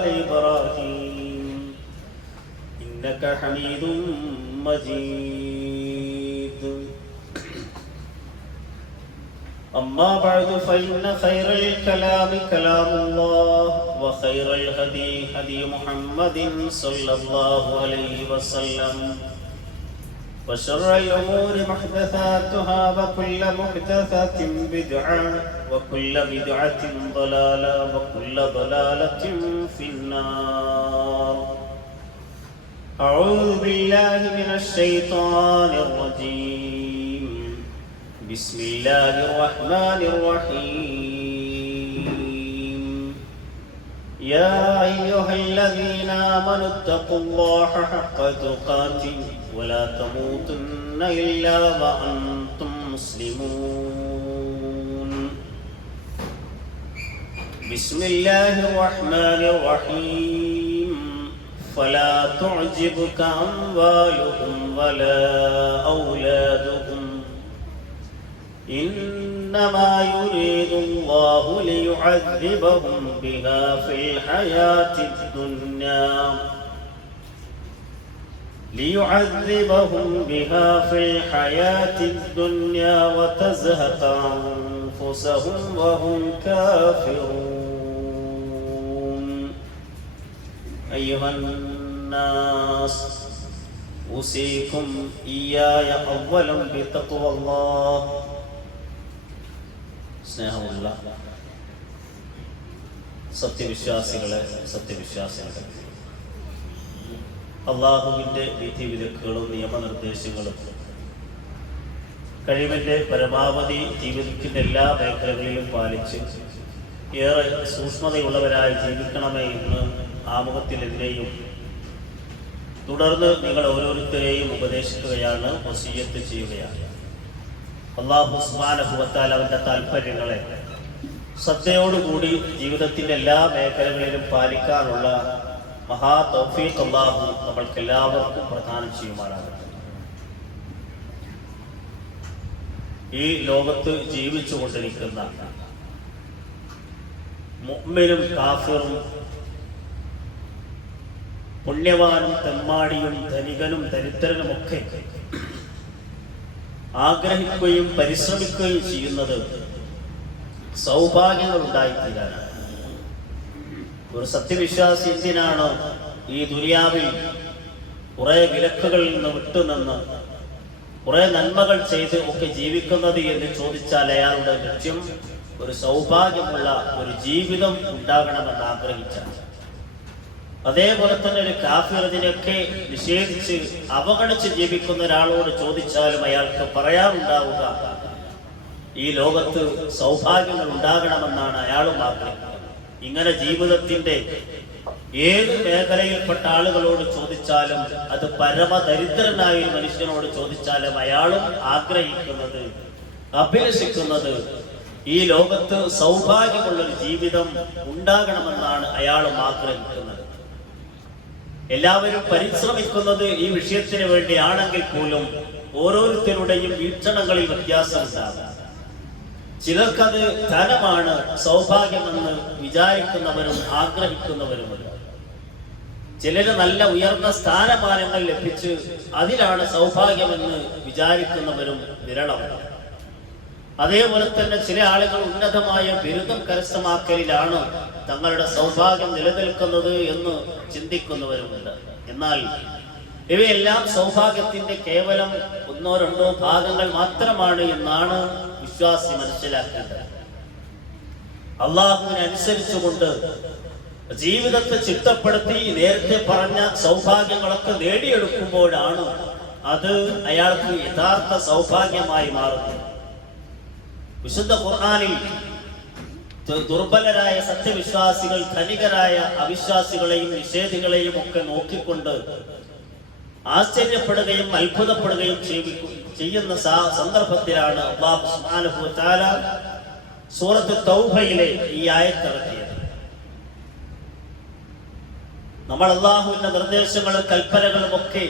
آل إبراهيم إنك حميد مجيد. أما بعد فإن خير الكلام كلام الله وخير الهدي هدي محمد صلى الله عليه وسلم وشر الأمور محدثاتها وكل محدثة بدعة وكل بدعة ضلالة وكل ضلالة في النار. أعوذ بالله من الشيطان الرجيم. بسم الله الرحمن الرحيم. يا أيها الذين آمنوا اتقوا الله حق تقاته ولا تموتن إلا وأنتم مسلمون. بسم الله الرحمن الرحيم. فلا تعجبك أموالهم ولا أولادهم إنما يريد الله ليعذبهم بها في الحياة الدنيا وتزهق أنفسهم وهم كافرون. أيها الناس أوصيكم إياي أولا بتقوى الله. സ്നേഹമുള്ള സത്യവിശ്വാസികളെ, അള്ളാഹുവിൻ്റെ വിധിവിലക്കുകളും നിയമനിർദ്ദേശങ്ങളും കഴിവിൻ്റെ പരമാവധി ജീവിതത്തിൻ്റെ എല്ലാ മേഖലകളിലും പാലിച്ച് ഏറെ സൂക്ഷ്മതയുള്ളവരായി ജീവിക്കണമേ എന്ന് ആമുഖത്തിനെതിരെയും തുടർന്ന് നിങ്ങൾ ഓരോരുത്തരെയും ഉപദേശിക്കുകയാണ്, വസിയ്യത്ത് ചെയ്യുകയാണ്. അല്ലാഹു സുബ്ഹാനഹു വ തആല അവന്റെ താല്പര്യങ്ങളെ ശ്രദ്ധയോടുകൂടി ജീവിതത്തിന്റെ എല്ലാ മേഖലകളിലും പാലിക്കാനുള്ള മഹാ തൗഫീഖ് അല്ലാഹു നമ്മൾക്കെല്ലാവർക്കും പ്രദാനം ചെയ്യുമാറാകട്ടെ. ഈ ലോകത്ത് ജീവിച്ചു കൊണ്ടിരിക്കുന്ന മുഅ്മിനും കാഫിറും, പുണ്യവാനും തെമ്മാടിയും ധനികനും ദരിദ്രനുമൊക്കെ ആഗ്രഹിക്കുകയും പരിശ്രമിക്കുകയും ചെയ്യുന്നത് സൗഭാഗ്യങ്ങൾ ഉണ്ടായിത്തീരാനാണ്. ഒരു സത്യവിശ്വാസി എന്തിനാണ് ഈ ദുനിയാവിൽ കുറെ വിലക്കുകളിൽ നിന്ന് വിട്ടുനിന്ന് കുറെ നന്മകൾ ചെയ്ത് ഒക്കെ ജീവിക്കുന്നത് എന്ന് ചോദിച്ചാൽ അയാളുടെ ലക്ഷ്യം ഒരു സൗഭാഗ്യമുള്ള ഒരു ജീവിതം ഉണ്ടാകണമെന്ന് ആഗ്രഹിച്ചാണ്. അതേപോലെ തന്നെ ഒരു കാഫിർ ഇതിനൊക്കെ നിഷേധിച്ച് അവഗണിച്ച് ജീവിക്കുന്ന ഒരാളോട് ചോദിച്ചാലും അയാൾക്ക് പറയാറുണ്ടാവുക ഈ ലോകത്ത് സൗഭാഗ്യങ്ങൾ ഉണ്ടാകണമെന്നാണ് അയാളും ആഗ്രഹിക്കുന്നത്. ഇങ്ങനെ ജീവിതത്തിന്റെ ഏത് മേഖലയിൽപ്പെട്ട ആളുകളോട് ചോദിച്ചാലും, അത് പരമദരിദ്രനായ ഒരു മനുഷ്യനോട് ചോദിച്ചാലും അയാളും ആഗ്രഹിക്കുന്നത്, അഭിലഷിക്കുന്നത് ഈ ലോകത്ത് സൗഭാഗ്യമുള്ളൊരു ജീവിതം ഉണ്ടാകണമെന്നാണ് അയാളും ആഗ്രഹിക്കുന്നത്. എല്ലാവരും പരിശ്രമിക്കുന്നത് ഈ വിഷയത്തിന് വേണ്ടിയാണെങ്കിൽ പോലും ഓരോരുത്തരുടെയും വീക്ഷണങ്ങളിൽ വ്യത്യാസമുണ്ടാകും. ചിലർക്കത് ധനമാണ് സൗഭാഗ്യമെന്ന് വിചാരിക്കുന്നവരും ആഗ്രഹിക്കുന്നവരുമുണ്ട്. ചിലര് നല്ല ഉയർന്ന സ്ഥാനമാനങ്ങൾ ലഭിച്ച് അതിലാണ് സൗഭാഗ്യമെന്ന് വിചാരിക്കുന്നവരും വിരളമാണ്. അതേപോലെ തന്നെ ചില ആളുകൾ ഉന്നതമായ ബിരുദം കരസ്ഥമാക്കലിലാണ് തങ്ങളുടെ സൗഭാഗ്യം നിലനിൽക്കുന്നത് എന്ന് ചിന്തിക്കുന്നവരുമുണ്ട്. എന്നാൽ ഇവയെല്ലാം സൗഭാഗ്യത്തിന്റെ കേവലം ഒന്നോ രണ്ടോ ഭാഗങ്ങൾ മാത്രമാണ് എന്നാണ് വിശ്വാസി മനസ്സിലാക്കേണ്ടത്. അള്ളാഹുവിനെ അനുസരിച്ചുകൊണ്ട് ജീവിതത്തെ ചിട്ടപ്പെടുത്തി നേരത്തെ പറഞ്ഞ സൗഭാഗ്യങ്ങളൊക്കെ നേടിയെടുക്കുമ്പോഴാണ് അത് അയാൾക്ക് യഥാർത്ഥ സൗഭാഗ്യമായി മാറുന്നത്. വിശുദ്ധ ഖുർആനിൽ ദുർബലരായ സത്യവിശ്വാസികൾ ധനികരായ അവിശ്വാസികളെയും നിഷേധികളെയും ഒക്കെ നോക്കിക്കൊണ്ട് ആശ്ചര്യപ്പെടുകയും അത്ഭുതപ്പെടുകയും ചെയ്യുന്ന സന്ദർഭത്തിലാണ് അല്ലാഹു സുബ്ഹാനഹു വ തആല സൂറത്ത് തൗബയിലെ ഈ ആയത്ത് ഇറക്കിയത്. നമ്മൾ അല്ലാഹുവിന്റെ നിർദ്ദേശങ്ങളും കൽപ്പനകളും ഒക്കെ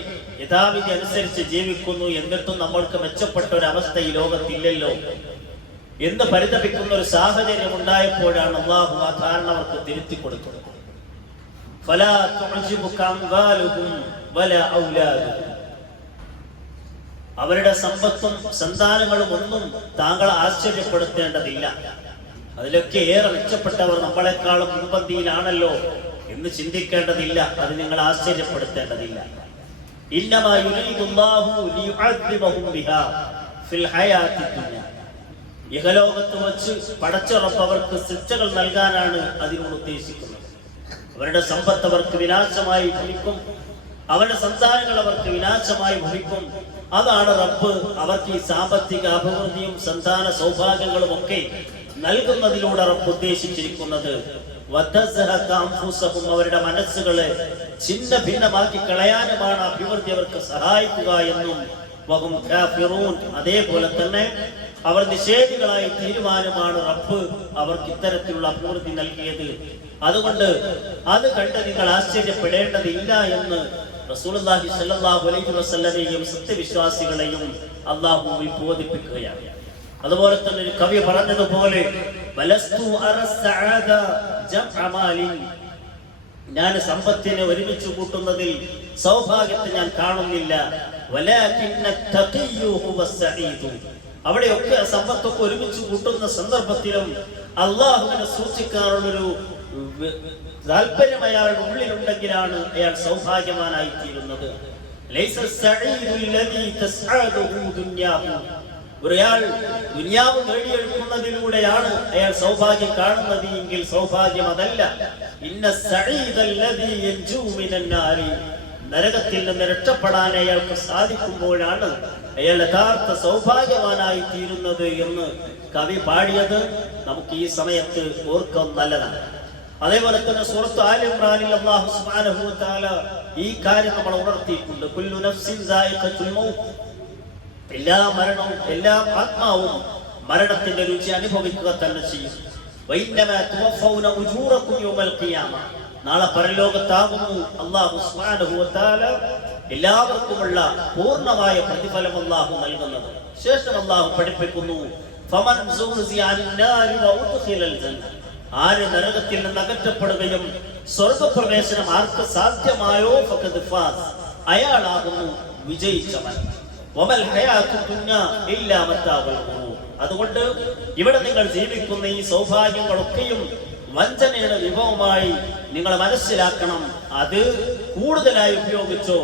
യഥാവിധി അനുസരിച്ച് ജീവിക്കുന്നു, എന്നിട്ടും നമ്മൾക്ക് മെച്ചപ്പെട്ട ഒരു അവസ്ഥ ഈ ലോകത്തില്ലല്ലോ എന്ന് പരിതപിക്കുന്ന ഒരു സാഹചര്യം ഉണ്ടായപ്പോഴാണ് അല്ലാഹു ആ ധാരണ അവർക്ക് തിരുത്തി കൊടുക്കുന്നത്. ഫലാ തുഅ്ജിബുക അംവാലുഹും വലാ ഔലാദുഹും. അവരുടെ സമ്പത്തും സന്താനങ്ങളും ഒന്നും താങ്കളെ ആശ്ചര്യപ്പെടുത്തേണ്ടതില്ല. അതിലൊക്കെ ഏറെ മെച്ചപ്പെട്ടവർ നമ്മളെക്കാളും മുൻപന്തിയിലാണല്ലോ എന്ന് ചിന്തിക്കേണ്ടതില്ല. അത് നിങ്ങൾ ആശ്ചര്യപ്പെടുത്തേണ്ടതില്ല. ഇന്നമാ യുരീദുല്ലാഹു ലിയുഅദ്ദിബഹും ബിഹാ ഫിൽ ഹയാത്തി ദുനിയ. ഇഹലോകത്ത് വച്ച് പടച്ചറപ്പ് അവർക്ക് ശിക്ഷകൾ നൽകാനാണ് അതിനോട് ഉദ്ദേശിക്കുന്നത്. അവരുടെ സമ്പത്ത് അവർക്ക് വിനാശമായി ഭവിക്കും, അവരുടെ സന്താനങ്ങൾ അവർക്ക് വിനാശമായി ഭവിക്കും. അതാണ് റബ്ബ് അവർക്ക് ഈ സാമ്പത്തിക അഭിവൃദ്ധിയും സന്താന സൗഭാഗ്യങ്ങളും ഒക്കെ നൽകുന്നതിലൂടെ റബ്ബ് ഉദ്ദേശിച്ചിരിക്കുന്നത്. അവരുടെ മനസ്സുകളെ ഛിന്ന ഭിന്നമാക്കി കളയാനുമാണ് അഭിവൃദ്ധി അവർക്ക് സഹായിക്കുക എന്നും വഹും കാഫിറൂൻ. അതേപോലെ തന്നെ അവർ നിഷേധികളായി തീരുമാനമാണ് റബ്ബ് അവർക്ക് ഇത്തരത്തിലുള്ള അഭിവൃദ്ധി നൽകിയത്. അതുകൊണ്ട് അത് കണ്ട് നിങ്ങൾ ആശ്ചര്യപ്പെടേണ്ടതില്ല എന്ന് റസൂലുള്ളാഹി സ്വല്ലല്ലാഹു അലൈഹി വസല്ലമയെയും സത്യവിശ്വാസികളെയും അല്ലാഹു ബോധിപ്പിക്കുകയാണ്. അതുപോലെ തന്നെ ഒരു കവി പറഞ്ഞതുപോലെ ഞാൻ സമ്പത്തിനെ ഒരുമിച്ച് കൂട്ടുന്നതിൽ സൗഭാഗ്യത്തെ ഞാൻ കാണുന്നില്ല. അവിടെയൊക്കെ സമ്പത്തൊക്കെ ഒരുമിച്ച് കൂട്ടുന്ന സന്ദർഭത്തിലും അള്ളാഹുവിനെ സൂക്ഷിക്കാനുള്ളൊരു താല്പര്യം അയാളുടെ ഉള്ളിലുണ്ടെങ്കിലാണ് അയാൾ സൗഭാഗ്യവാനായി തീരുന്നത്. ഒരാൾ ദുനിയാവ് നേടിയെടുക്കുന്നതിലൂടെയാണ് അയാൾ സൗഭാഗ്യം കാണുന്നത് എങ്കിൽ സൗഭാഗ്യം അതല്ല. നരകത്തിൽ നിന്ന് രക്ഷപ്പെടാൻ അയാൾക്ക് സാധിക്കുമ്പോഴാണ് അയാൾ യഥാർത്ഥ സൗഭാഗ്യവാനായി തീരുന്നത് എന്ന് കവി പാടിയത് നമുക്ക് ഈ സമയത്ത് ഓർക്കാൻ നല്ലതാണ്. അതേപോലെ തന്നെ സൂറത്ത് ആൽ ഇംറാനിൽ അല്ലാഹു സുബ്ഹാനഹു വ തആല ഈ കാര്യം നമ്മൾ ഉണർത്തിയിട്ടുണ്ട്. കുല്ലു നഫ്സിൻ ദായിഖത്തുൽ മൗത്ത്. എല്ലാ മരണവും എല്ലാ ആത്മാവും മരണത്തിന്റെ രുചി അനുഭവിക്കുക തന്നെ ചെയ്യും. വഇന്നമാ തുവഫൗന ഉജൂറകും യൗമൽ ഖിയാമ. നാളെ പരലോകത്താകുന്നു അല്ലാഹു സുബ്ഹാനഹു വ തആല എല്ലാവർക്കുമുള്ള പൂർണ്ണമായ പ്രതിഫലം അല്ലാഹു നൽകുന്നത്. ശേഷം അല്ലാഹു പഠിപ്പിക്കുന്നു, ഫമൻ സുഖ്സിയ അന്നാരി വ ഉദ്ഖിലൽ ജന്ന. ആര് നരകത്തിൽ നിന്ന് അകറ്റപ്പെടുകയും സ്വർഗ്ഗപ്രവേശനം ആർക്ക് സാധ്യമായോ ഫഖദ് ഫാസ്, അയാളാകുന്നു വിജയിച്ചവൻ. വമൽ ഹയാത്തുദ് ദുനിയ ഇല്ലാ മതാഉൽ ഖുറൂർ. അതുകൊണ്ട് ഇവിടെ നിങ്ങൾ ജീവിക്കുന്ന ഈ സൗഭാഗ്യങ്ങളൊക്കെയും വഞ്ചനയുടെ വിഭവമായി നിങ്ങൾ മനസ്സിലാക്കണം. അത് കൂടുതലായി ഉപയോഗിച്ചോ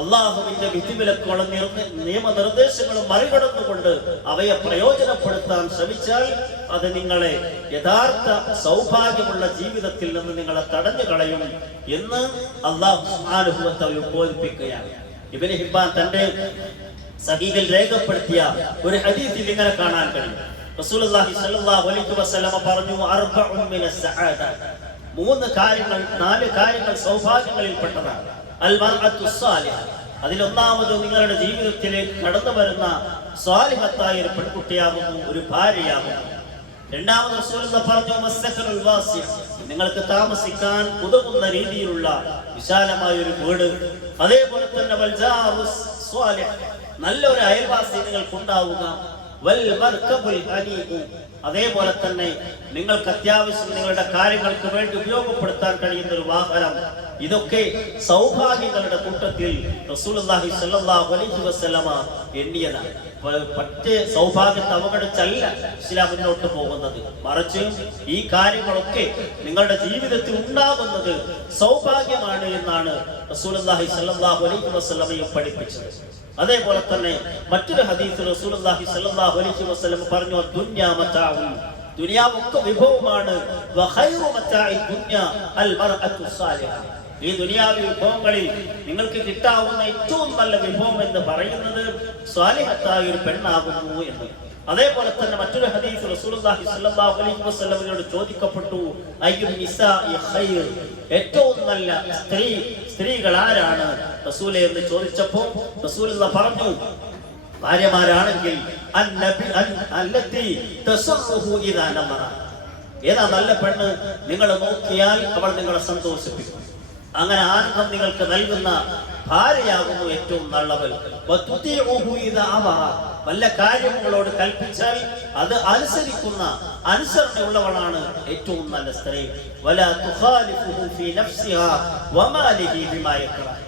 അള്ളാഹുവിന്റെ വിധിവിലക്കുകളും നിയമനിർദ്ദേശങ്ങളും മറികടന്നുകൊണ്ട് അവയെ പ്രയോജനപ്പെടുത്താൻ ശ്രമിച്ചാൽ അത് നിങ്ങളെ യഥാർത്ഥ സൗഭാഗ്യമുള്ള ജീവിതത്തിൽ നിന്ന് നിങ്ങളെ തടഞ്ഞു കളയും എന്ന് അല്ലാഹു സുബ്ഹാനഹു വ തആല ബോധിപ്പിക്കുകയാണ്. ഇബ്നു ഹിബ്ബാൻ തന്റെ സഹീഹിൽ രേഖപ്പെടുത്തിയ ഒരു ഹദീസിൽ ഇങ്ങനെ കാണാൻ കഴിയും. റസൂലുള്ളാഹി സ്വല്ലല്ലാഹു അലൈഹി വസല്ലം പറഞ്ഞു, അർബഉൻ മിനസ് സഅദ. നാല് കാര്യങ്ങൾ സൗഭാഗ്യങ്ങളിൽപ്പെട്ടതാണ്. അൽ മർഅത്തു സ്വാലിഹ. അതിലൊന്നാമത് നിങ്ങളുടെ ജീവിതത്തിലേക്ക് കടന്നു വരുന്ന സ്വാലിഹത്തായ ഒരു പെൺകുട്ടിയാകുന്നു, ഒരു ഭാര്യയാകുന്നു. രണ്ടാമത് റസൂലുള്ളാഹി പറഞ്ഞു, മസ്സകനുൽ വാസിഅ. നിങ്ങൾക്ക് താമസിക്കാൻ ഉതകുന്ന രീതിയിലുള്ള വിശാലമായ ഒരു വീട്. അതേപോലെ തന്നെ വൽ ജാറുസ് സ്വാലിഹ്. നല്ലൊരു അയൽവാസി നിങ്ങൾക്കുണ്ടാവുക. വൽ മർകബുൽ ഹനീഉ. അതേപോലെ തന്നെ നിങ്ങൾക്ക് അത്യാവശ്യം നിങ്ങളുടെ കാര്യങ്ങൾക്ക് വേണ്ടി ഉപയോഗപ്പെടുത്താൻ കഴിയുന്ന ഒരു വാഹനം. ഇതൊക്കെ സൗഭാഗ്യങ്ങളുടെ കൂട്ടത്തിൽ റസൂലുള്ളാഹി സ്വല്ലല്ലാഹു അലൈഹി വസല്ലമ എണ്ണിയതാണ്. മറ്റേ സൗഭാഗ്യത്തെ അവഗണിച്ചല്ല ഇസ്ലാം മുന്നോട്ട് പോകുന്നത്. മറിച്ച് ഈ കാര്യങ്ങളൊക്കെ നിങ്ങളുടെ ജീവിതത്തിൽ ഉണ്ടാകുന്നത് സൗഭാഗ്യമാണ് എന്നാണ് റസൂലുള്ളാഹി സ്വല്ലല്ലാഹു അലൈഹി വസല്ലമയെ പഠിപ്പിച്ചത്. അതേപോലെ തന്നെ മറ്റൊരു ഹദീസിൽ റസൂലുള്ളാഹി സ്വല്ലല്ലാഹു അലൈഹി വസല്ലം പറഞ്ഞു, ദുനിയാ മതാഉൻ. ദുനിയാവൊക്കെ വിഭവമാണ്. വഖൈറു മതാഇ ദുനിയ അൽ മർഅത്തു സാലിഹ. ഈ ദുനിയാവി വിഭവങ്ങളിൽ നിങ്ങൾക്ക് കിട്ടാവുന്ന ഏറ്റവും നല്ല വിഭവം എന്ന് പറയുന്നത് സ്വാലിഹത്തായ ഒരു പെണ്ണാകുന്നു എന്ന്. അതേപോലെ തന്നെ മറ്റൊരു ഹദീസ് റസൂലുള്ളാഹി സ്വല്ലല്ലാഹു അലൈഹി വസല്ലമയോട് ചോദിക്കപ്പെട്ടു, അയ്യു നിസാഇ ഖൈർ. ഏറ്റവും നല്ല സ്ത്രീകൾ ആരാണ് റസൂലേ എന്ന് ചോദിച്ചപ്പോൾ റസൂലുള്ളാഹി പറഞ്ഞു, ഭാര്യമാരാണെങ്കിൽ അല്ലത്തി തസറുഹു ഇദാ നമറ. ഏതാ നല്ല പെണ്ണ്? നിങ്ങൾ നോക്കിയാൽ അവൾ നിങ്ങളെ സന്തോഷിപ്പിക്കും. അങ്ങനെ ആനന്ദം നിങ്ങൾക്ക് നൽകുന്ന ഭാര്യയാകുന്നു ഏറ്റവും നല്ലവൾ. വല്ല കാര്യങ്ങളോട് കൽപ്പിച്ചാൽ അത് അനുസരിക്കുന്ന അനുസരണയുള്ളവളാണ് ഏറ്റവും നല്ല സ്ത്രീ. വലാ തുഖാലിഫുഹു ഫീ നഫ്സിഹാ വമാലിഹി ബിമാ യക്റഹ്.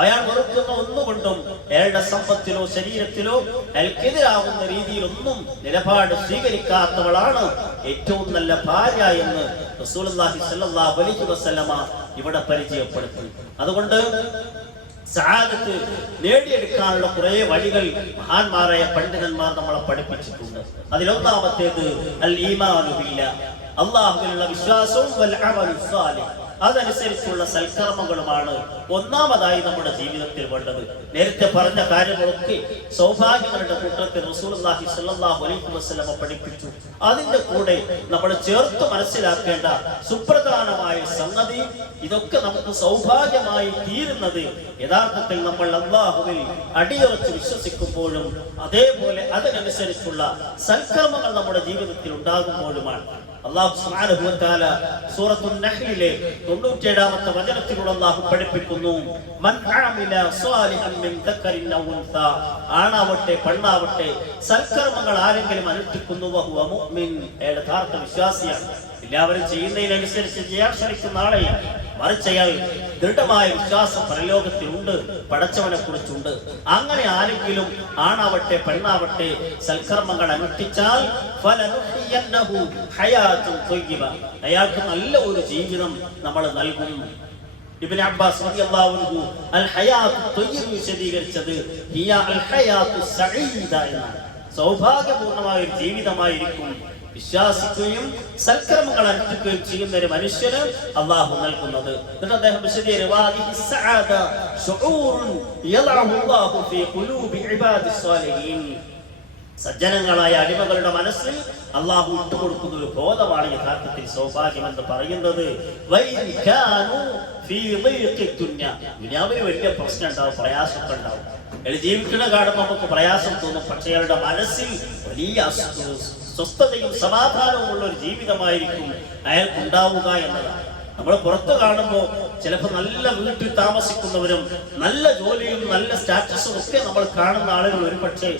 അയാൾ വെറുക്കുന്ന ഒന്നുകൊണ്ടും അയാളുടെ സമ്പത്തിലോ ശരീരത്തിലോ അയാൾക്കെതിരാകുന്ന രീതിയിലൊന്നും നിലപാട് സ്വീകരിക്കാത്തവളാണ് ഏറ്റവും നല്ല ഭാര്യ എന്ന് റസൂലുള്ളാഹി സ്വല്ലല്ലാഹു അലൈഹി വസല്ലമ ഇവിടെ പരിചയപ്പെടുത്തി. അതുകൊണ്ട് സഅദത്ത് നേടിയെടുക്കാനുള്ള കുറെ വഴികൾ മഹാന്മാരായ പണ്ഡിതന്മാർ നമ്മളെ പഠിപ്പിച്ചിട്ടുണ്ട്. അതിലൊന്നാമത്തേത് അൽ ഈമാനു ബില്ലാഹ്, അല്ലാഹുവിലുള്ള വിശ്വാസവും വൽ അമലു സ്വാലിഹ്, അതനുസരിച്ചുള്ള സൽക്കർമ്മങ്ങളുമാണ് ഒന്നാമതായി നമ്മുടെ ജീവിതത്തിൽ വേണ്ടത്. നേരത്തെ പറഞ്ഞ കാര്യങ്ങളൊക്കെ സൗഭാഗ്യങ്ങളുടെ കൂട്ടത്തിൽ റസൂലുള്ളാഹി സ്വല്ലല്ലാഹു അലൈഹി വസല്ലമ പഠിപ്പിച്ചു. അതിന്റെ കൂടെ നമ്മൾ ചേർത്ത് മനസ്സിലാക്കേണ്ട സുപ്രധാനമായ സംഗതി, ഇതൊക്കെ നമുക്ക് സൗഭാഗ്യമായി തീരുന്നത് യഥാർത്ഥത്തിൽ നമ്മൾ അല്ലാഹുവിൽ അടിയുറച്ച് വിശ്വസിക്കുമ്പോഴും അതേപോലെ അതിനനുസരിച്ചുള്ള സൽക്കർമ്മങ്ങൾ നമ്മുടെ ജീവിതത്തിൽ ഉണ്ടാകുമ്പോഴുമാണ്. അല്ലാഹു സുബ്ഹാനഹു വ തആല സൂറത്തുൻ നഹ്ലിലെ 97ാമത്തെ വചനത്തിലൂടെ അല്ലാഹു പഠിപ്പിക്കുന്നു, മൻ അമില സ്വാലിഹൻ മിൻ ദക്കറിൻ ഔ ഉൻസാ, ആണാവട്ടെ പെണ്ണാവട്ടെ സൽക്കർമ്മങ്ങൾ ആരെങ്കിലും അനുഷ്ഠിക്കുന്നു വഹുവ മുഅ്മിൻ, അയാൾ യഥാർത്ഥ വിശ്വാസിയാണ്. എല്ലാവരും ചെയ്യുന്നതിനനുസരിച്ച് ചെയ്യാൻ ശ്രമിക്കുന്ന ആളെയാണ്, മറിച്ച് അയാൾ ദൃഢമായ വിശ്വാസം പരലോകത്തിലുണ്ട്, പടച്ചവനെ കുറിച്ചുണ്ട്. അങ്ങനെ ആരെങ്കിലും ആണാവട്ടെ പെണ്ണാവട്ടെ സൽക്കർമ്മങ്ങൾ അനുഷ്ഠിച്ചാൽ ഫലനുഹ്യിയന്നഹു ഹയാത്തുൻ ത്വയ്യിബ, അയാൾക്ക് നല്ല ഒരു ജീവിതം നമ്മൾ നൽകും. ഇബ്നു അബ്ബാസ് റളിയല്ലാഹു അൻഹു അൽ ഹയാത്തു ത്വയ്യിബ് വിശദീകരിച്ചത് ഹിയ അൽ ഹയാത്തു സഈദ എന്നാണ്. സൗഭാഗ്യപൂർണമായ ഒരു ജീവിതമായിരിക്കും വിശ്വാസിക്കുകയും സൽക്കർമ്മങ്ങൾ അനുഷ്ഠിക്കുകയും ചെയ്യുന്ന ഒരു മനുഷ്യന് അല്ലാഹു നൽകുന്നത്. എന്നിട്ട് അദ്ദേഹം സജ്ജനങ്ങളായ അടിമകളുടെ മനസ്സിൽ അല്ലാഹു ഇട്ടുകൊടുക്കുന്ന ഒരു ബോധമാണ് യഥാർത്ഥത്തിൽ സൗഭാഗ്യം എന്ന് പറയുന്നത്. ദുനിയാവിന് വലിയ പ്രശ്നം ഉണ്ടാവും, പ്രയാസമൊക്കെ ഉണ്ടാവും. അയാൾ ജീവിക്കുന്ന കാണുമ്പോൾ നമുക്ക് പ്രയാസം തോന്നും. പക്ഷേ അയാളുടെ മനസ്സിൽ വലിയ സ്വസ്ഥതയും സമാധാനവും ഉള്ള ഒരു ജീവിതമായിരിക്കും അയാൾക്ക് ഉണ്ടാവുക എന്നതാണ്. നമ്മൾ പുറത്ത് കാണുമ്പോൾ ചിലപ്പോൾ നല്ല വീട്ടിൽ താമസിക്കുന്നവരും നല്ല ജോലിയും നല്ല സ്റ്റാറ്റസും ഒക്കെ നമ്മൾ കാണുന്ന ആളുകൾ ഒരു പക്ഷേ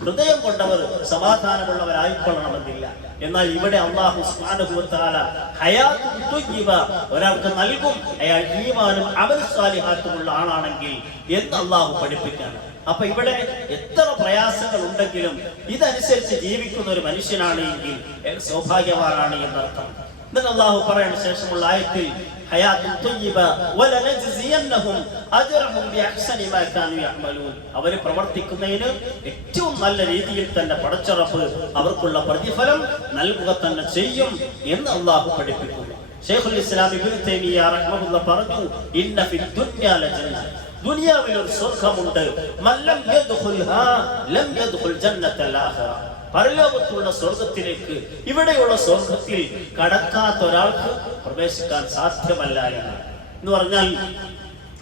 ഹൃദയം കൊണ്ടവർ സമാധാനമുള്ളവരായിക്കൊള്ളണമെന്നില്ല. എന്നാൽ ഇവിടെ അല്ലാഹു സുബ്ഹാനഹു വ തആല ഹയാത്തു ത്വയ്യിബ ഒരാൾക്ക് നൽകും, അയാൾ ഈമാനും അമൽ സ്വാലിഹാത്തുമുള്ള ആളാണെങ്കിൽ എന്ന് അല്ലാഹു പഠിപ്പിക്കുകയാണ്. അപ്പൊ ഇവിടെ എത്ര പ്രയാസങ്ങൾ ഉണ്ടെങ്കിലും ഇതനുസരിച്ച് ജീവിക്കുന്ന ഒരു മനുഷ്യനാണ് എങ്കിൽ സൗഭാഗ്യവാനാണ് എന്നർത്ഥം. എന്നിട്ട് അല്ലാഹു പറയുന്ന ശേഷമുള്ള ആയത്തിൽ ഹയാത്തുൻ ത്വയ്യിബ വലനജ്സിയന്നഹും അജ്റഹും ബിഅഹ്സനി മാ കാനൂ യഅമലൂൻ, അവർ പ്രവർത്തിക്കുന്നതിന് ഏറ്റവും നല്ല രീതിയിൽ തന്നെ പടച്ചറപ്പ് അവർക്കുള്ള പ്രതിഫലം നൽകുക തന്നെ ചെയ്യും എന്ന് അല്ലാഹു പഠിപ്പിക്കുന്നു. ശൈഖുൽ ഇസ്ലാം ഇബ്നു തൈമിയ്യ റഹ്മഹുല്ലാഹ് പറഞ്ഞു, ഇന്ന ഫിദ് ദുനിയാ ലജന്ന, ദുനിയാവിൽ ഒരു സ്വർഗ്ഗമുണ്ട്, മല്ലം യദ്ഖുൽഹാ ലം യദ്ഖുൽ ജന്നത്തൽ ആഖിറ, പരലോകത്തുള്ള സ്വർഗത്തിലേക്ക് ഇവിടെയുള്ള സ്വർഗത്തിൽ കടക്കാത്ത ഒരാൾക്ക് പ്രവേശിക്കാൻ സാധ്യമല്ല എന്ന് പറഞ്ഞാൽ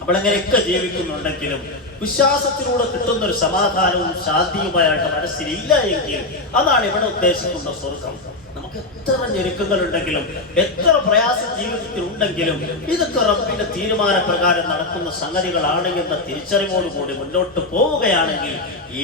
നമ്മളെങ്ങനെയൊക്കെ ജീവിക്കുന്നുണ്ടെങ്കിലും വിശ്വാസത്തിലൂടെ കിട്ടുന്ന ഒരു സമാധാനവും ശാന്തിയുമായിട്ട് മനസ്സിലില്ല എങ്കിൽ അതാണ് ഇവിടെ ഉദ്ദേശിക്കുന്ന സ്വർഗം. നമുക്ക് എത്ര ഞെരുക്കങ്ങൾ ഉണ്ടെങ്കിലും എത്ര പ്രയാസം ജീവിതത്തിൽ ഉണ്ടെങ്കിലും ഇതൊക്കെ റബ്ബിന്റെ തീരുമാനപ്രകാരം നടക്കുന്ന സംഗതികളാണ് എന്ന തിരിച്ചറിവോടുകൂടി മുന്നോട്ട് പോവുകയാണെങ്കിൽ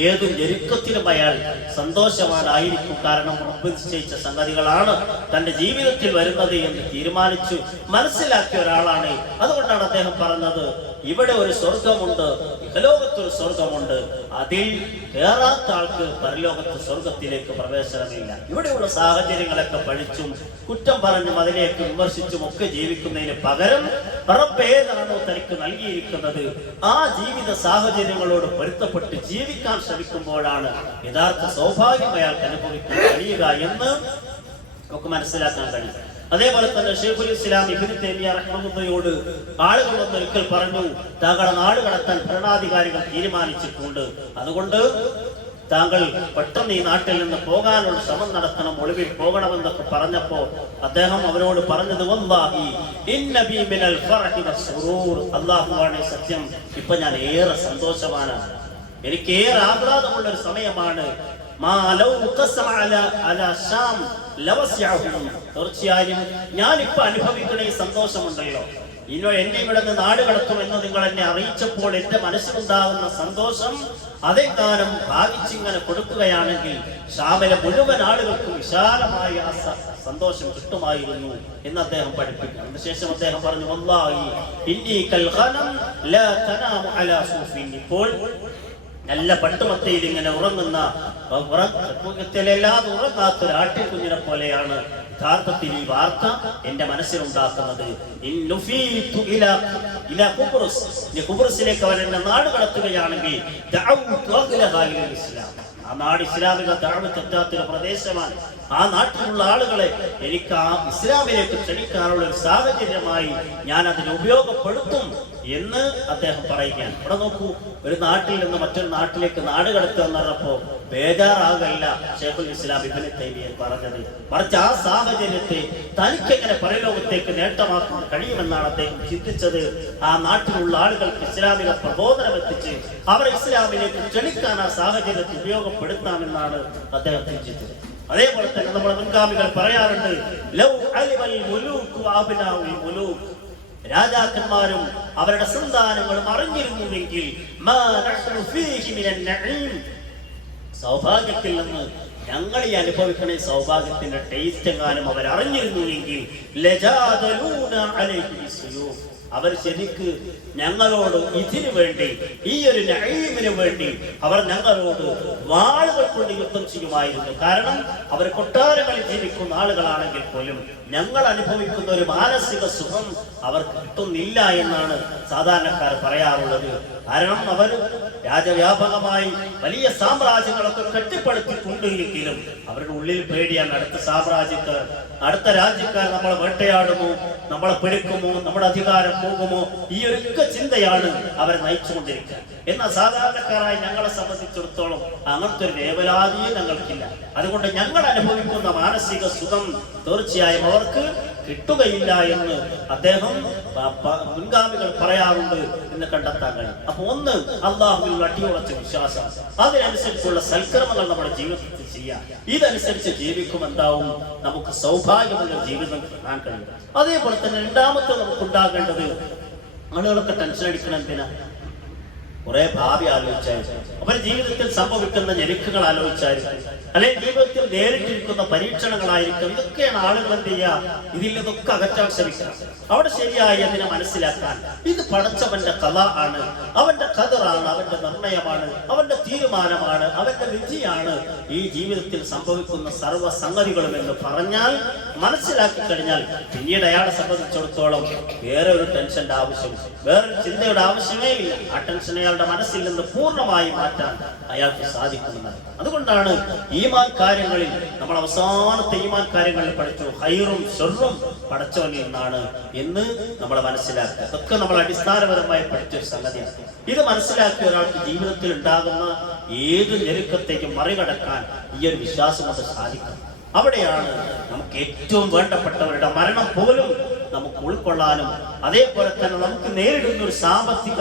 ഏത് ഞെരുക്കത്തിലും അയാൾ സന്തോഷവാനായിരിക്കും. കാരണം റബ്ബ് നിശ്ചയിച്ച സംഗതികളാണ് തന്റെ ജീവിതത്തിൽ വരുന്നത് എന്ന് തീരുമാനിച്ചു മനസ്സിലാക്കിയ ഒരാളാണ്. അതുകൊണ്ടാണ് അദ്ദേഹം പറഞ്ഞത്, ഇവിടെ ഒരു സ്വർഗമുണ്ട്, ഇഹലോകത്തൊരു സ്വർഗമുണ്ട്, അതിൽ കേറാത്ത ആൾക്ക് പരലോകത്ത് സ്വർഗത്തിലേക്ക് പ്രവേശനമില്ല. ഇവിടെയുള്ള സാഹചര്യങ്ങളൊക്കെ പഠിച്ചും കുറ്റം പറഞ്ഞും അതിലേക്ക് വിമർശിച്ചും ഒക്കെ ജീവിക്കുന്നതിന് പകരം റബ്ബ് ഏതാണോ തനിക്ക് നൽകിയിരിക്കുന്നത് ആ ജീവിത സാഹചര്യങ്ങളോട് പൊരുത്തപ്പെട്ട് ജീവിക്കാൻ ശ്രമിക്കുമ്പോഴാണ് യഥാർത്ഥ സൗഭാഗ്യം അയാൾക്ക് അനുഭവിക്കാൻ കഴിയുക എന്ന് നമുക്ക് മനസ്സിലാക്കാൻ കഴിയും. അതേപോലെ തന്നെ ശൈഖുൽ ഇസ്ലാം ഇബ്നു തൈമിയ്യ റഹ്മത്തുള്ളാഹിയോട് ആളുകൾ ഒരിക്കൽ പറഞ്ഞു, താങ്കളുടെ നാട് കടത്താൻ ഭരണാധികാരികൾ തീരുമാനിച്ചിട്ടുണ്ട്, അതുകൊണ്ട് താങ്കൾ പെട്ടെന്ന് ഈ നാട്ടിൽ നിന്ന് പോകാനുള്ള ശ്രമം നടത്തണം, ഒളിവിൽ പോകണമെന്നൊക്കെ പറഞ്ഞപ്പോ അദ്ദേഹം അവരോട് പറഞ്ഞത്, വല്ലാഹി ഇന്ന ബി മിനൽ ഫർഹി വസ്സുറൂർ, അല്ലാഹുവാണ് സത്യം, ഇപ്പൊ ഞാൻ ഏറെ സന്തോഷവാനാണ്, എനിക്ക് ഏറെ ആഹ്ലാദമുള്ള ഒരു സമയമാണ്. തീർച്ചയായും ഞാനിപ്പോ അനുഭവിക്കുന്ന ഈ സന്തോഷമുണ്ടല്ലോ, എന്നെ ഇവിടെ നിന്ന് നാട് കടത്തുമെന്ന് നിങ്ങൾ എന്നെ അറിയിച്ചപ്പോൾ എന്റെ മനസ്സിലുണ്ടാകുന്ന സന്തോഷം അതെങ്ങാനും ഭാഗിച്ചിങ്ങനെ കൊടുക്കുകയാണെങ്കിൽ ഷാമിലെ മുഴുവൻ ആളുകൾക്കും വിശാലമായ ആ സന്തോഷം കിട്ടുമായിരുന്നു എന്ന് അദ്ദേഹം പഠിപ്പിക്കുന്നു. അതിനുശേഷം അദ്ദേഹം പറഞ്ഞു, വല്ലാഹി ഇന്നി കൽ ഖനം ലാ തനാമു അലാ സൂഫിൻ. ഇപ്പോൾ നല്ല പട്ടുമത്തയിൽ ഇങ്ങനെ ഉറങ്ങുന്ന ഉറങ്ങാത്ത ഒരു ആട്ടിൻകുഞ്ഞിനെ പോലെയാണ് യഥാർത്ഥത്തിൽ ഈ വാർത്ത എന്റെ മനസ്സിലുണ്ടാക്കുന്നത്. ഖുബ്റസിലേക്ക് അവർ എന്നെ നാട് കടത്തുകയാണെങ്കിൽ ആ നാട് ഇസ്ലാമിക ദഅവത്ത് പ്രദേശമാണ്. ആ നാട്ടിലുള്ള ആളുകളെ എനിക്ക് ആ ഇസ്ലാമിലേക്ക് ക്ഷണിക്കാനുള്ള ഒരു സാഹചര്യമായി ഞാൻ അതിനെ ഉപയോഗപ്പെടുത്തും എന്ന് അദ്ദേഹം പറയുകയാണ്. ഇവിടെ നോക്കൂ, ഒരു നാട്ടിൽ നിന്ന് മറ്റൊരു നാട്ടിലേക്ക് നാട് കടത്തുക എന്ന് പറഞ്ഞപ്പോ ബേജാറാകല്ല ശൈഖുൽ ഇസ്ലാം ഇബ്നു തൈമിയ്യ പറഞ്ഞത്. മറിച്ച് ആ സാഹചര്യത്തെ തനിക്കെങ്ങനെ പരലോകത്തേക്ക് നേട്ടമാക്കാൻ കഴിയുമെന്നാണ് അദ്ദേഹം ചിന്തിച്ചത്. ആ നാട്ടിലുള്ള ആളുകൾക്ക് ഇസ്ലാമിക പ്രബോധനം എത്തിച്ച് അവരെ ഇസ്ലാമിലേക്ക് ക്ഷണിക്കാൻ ആ സാഹചര്യത്തെ ഉപയോഗപ്പെടുത്താമെന്നാണ് അദ്ദേഹം ചിന്തിച്ചത്. അതേപോലെ തന്നെ നമ്മുടെ മുൻഗാമികൾ പറയാറുണ്ട്, ലൗ അലിമൽ മുലൂകു അബ്നാഉൽ മുലൂക്, രാജാക്കന്മാരും അവരുടെ സന്താനങ്ങളും അറിഞ്ഞിരുന്നുവെങ്കിൽ സൗഭാഗ്യത്തിൽ നിന്ന് ഞങ്ങൾ ഈ അനുഭവിക്കണ സൗഭാഗ്യത്തിന്റെ ടേസ്റ്റ് എങ്ങാനും അവർ അറിഞ്ഞിരുന്നുവെങ്കിൽ അവർ ശരിക്ക് ഞങ്ങളോട് ഇതിനു വേണ്ടി, ഈ ഒരു നഈമിന് വേണ്ടി അവർ ഞങ്ങളോട് വാളുകൾ കൊണ്ട് യുദ്ധം ചെയ്യുമായിരുന്നു. കാരണം അവർ കൊട്ടാരങ്ങളിൽ ജീവിക്കുന്ന ആളുകളാണെങ്കിൽ പോലും ഞങ്ങൾ അനുഭവിക്കുന്ന ഒരു മാനസിക സുഖം അവർക്ക് കിട്ടുന്നില്ല എന്നാണ് സാധാരണക്കാർ പറയാറുള്ളത്. കാരണം അവർ രാജവ്യാപകമായി വലിയ സാമ്രാജ്യങ്ങളൊക്കെ കെട്ടിപ്പടുത്തിട്ടുണ്ട് എങ്കിലും അവരുടെ ഉള്ളിൽ പേടിയാണ്. അടുത്ത രാജ്യക്കാർ നമ്മളെ വേട്ടയാടുമോ, നമ്മളെ പിടിക്കുമോ, നമ്മുടെ അധികാരം പോകുമോ, ഈ ഒരു ചിന്തയാണ് അവരെ നയിച്ചുകൊണ്ടിരിക്കുക. എന്നാൽ സാധാരണക്കാരായ ഞങ്ങളെ സംബന്ധിച്ചിടത്തോളം അങ്ങനത്തെ ഒരു വേവലാതിയും ഞങ്ങൾക്കില്ല. അതുകൊണ്ട് ഞങ്ങൾ അനുഭവിക്കുന്ന മാനസിക സുഖം തീർച്ചയായും അവർക്ക് കിട്ടുകയില്ല എന്ന് അദ്ദേഹം മുൻഗാമികൾ പറയാറുണ്ട് എന്ന് കണ്ടെത്താൻ കഴിയും. അപ്പൊ ഒന്ന്, അള്ളാഹുവിൽ അടിയുറച്ച വിശ്വാസം, അതിനനുസരിച്ചുള്ള സൽക്കർമ്മങ്ങൾ നമ്മുടെ ജീവിതത്തിൽ ചെയ്യാം. ഇതനുസരിച്ച് ജീവിക്കുമെന്താവും നമുക്ക് സൗഭാഗ്യമുള്ള ജീവിതം കാണാൻ കഴിയും. അതേപോലെ തന്നെ രണ്ടാമത്തെ നമുക്ക് ഉണ്ടാകേണ്ടത്, ആളുകളൊക്കെ ടെൻഷൻ അടിക്കണം എന്തിനാ? കുറെ ഭാവി ആലോചിച്ചായിരുന്നു, അവരുടെ ജീവിതത്തിൽ സംഭവിക്കുന്ന ഞെരുക്കുകൾ ആലോചിച്ചായിരുന്നു, അല്ലെങ്കിൽ ജീവിതത്തിൽ നേരിട്ടിരിക്കുന്ന പരീക്ഷണങ്ങളായിരിക്കും. ഇതൊക്കെയാണ് ആളുകൾ എന്ത് ചെയ്യുക, ഇതിൽ നിന്നൊക്കെ അകറ്റാൻ ശ്രമിക്കുക. അവിടെ ശരിയായി അതിനെ മനസ്സിലാക്കാൻ, ഇത് പടച്ചവന്റെ കഥ ആണ്, അവന്റെ ഖദറാണ്, അവന്റെ നിർണയമാണ്, അവന്റെ തീരുമാനമാണ്, അവന്റെ വിധിയാണ് ഈ ജീവിതത്തിൽ സംഭവിക്കുന്ന സർവ്വ സംഗതികളും എന്ന് പറഞ്ഞാൽ, മനസ്സിലാക്കി കഴിഞ്ഞാൽ പിന്നീട് അയാളെ സംബന്ധിച്ചിടത്തോളം വേറെ ഒരു ടെൻഷന്റെ ആവശ്യം, വേറൊരു ചിന്തയുടെ ആവശ്യമേ ഇല്ല. ആ ടെൻഷൻ അയാളുടെ മനസ്സിൽ നിന്ന് പൂർണ്ണമായി മാറ്റാൻ അയാൾക്ക് സാധിക്കുന്നത്. അതുകൊണ്ടാണ് ഈമാൻ കാര്യങ്ങളിൽ നമ്മൾ അവസാനത്തെ ഈമാൻ കാര്യങ്ങളിൽ പഠിച്ചു, ഹൈറും ഷർറും പടച്ചവനിൽ നിന്നാണ് എന്ന് നമ്മൾ മനസ്സിലാക്കുക. അതൊക്കെ നമ്മൾ അടിസ്ഥാനപരമായി പഠിച്ചൊരു സംഗതിയാണ്. ഇത് മനസ്സിലാക്കിയ ഒരാൾക്ക് ജീവിതത്തിൽ ഉണ്ടാകുന്ന ഏത് ഞെരുക്കത്തേക്കും മറികടക്കാൻ ഈ ഒരു വിശ്വാസം കൊണ്ട് സാധിക്കും. അവിടെയാണ് നമുക്ക് ഏറ്റവും വേണ്ടപ്പെട്ടവരുടെ മരണം പോലും നമുക്ക് ഉൾക്കൊള്ളാനും, അതേപോലെ തന്നെ നമുക്ക് നേരിടുന്ന ഒരു സാമ്പത്തിക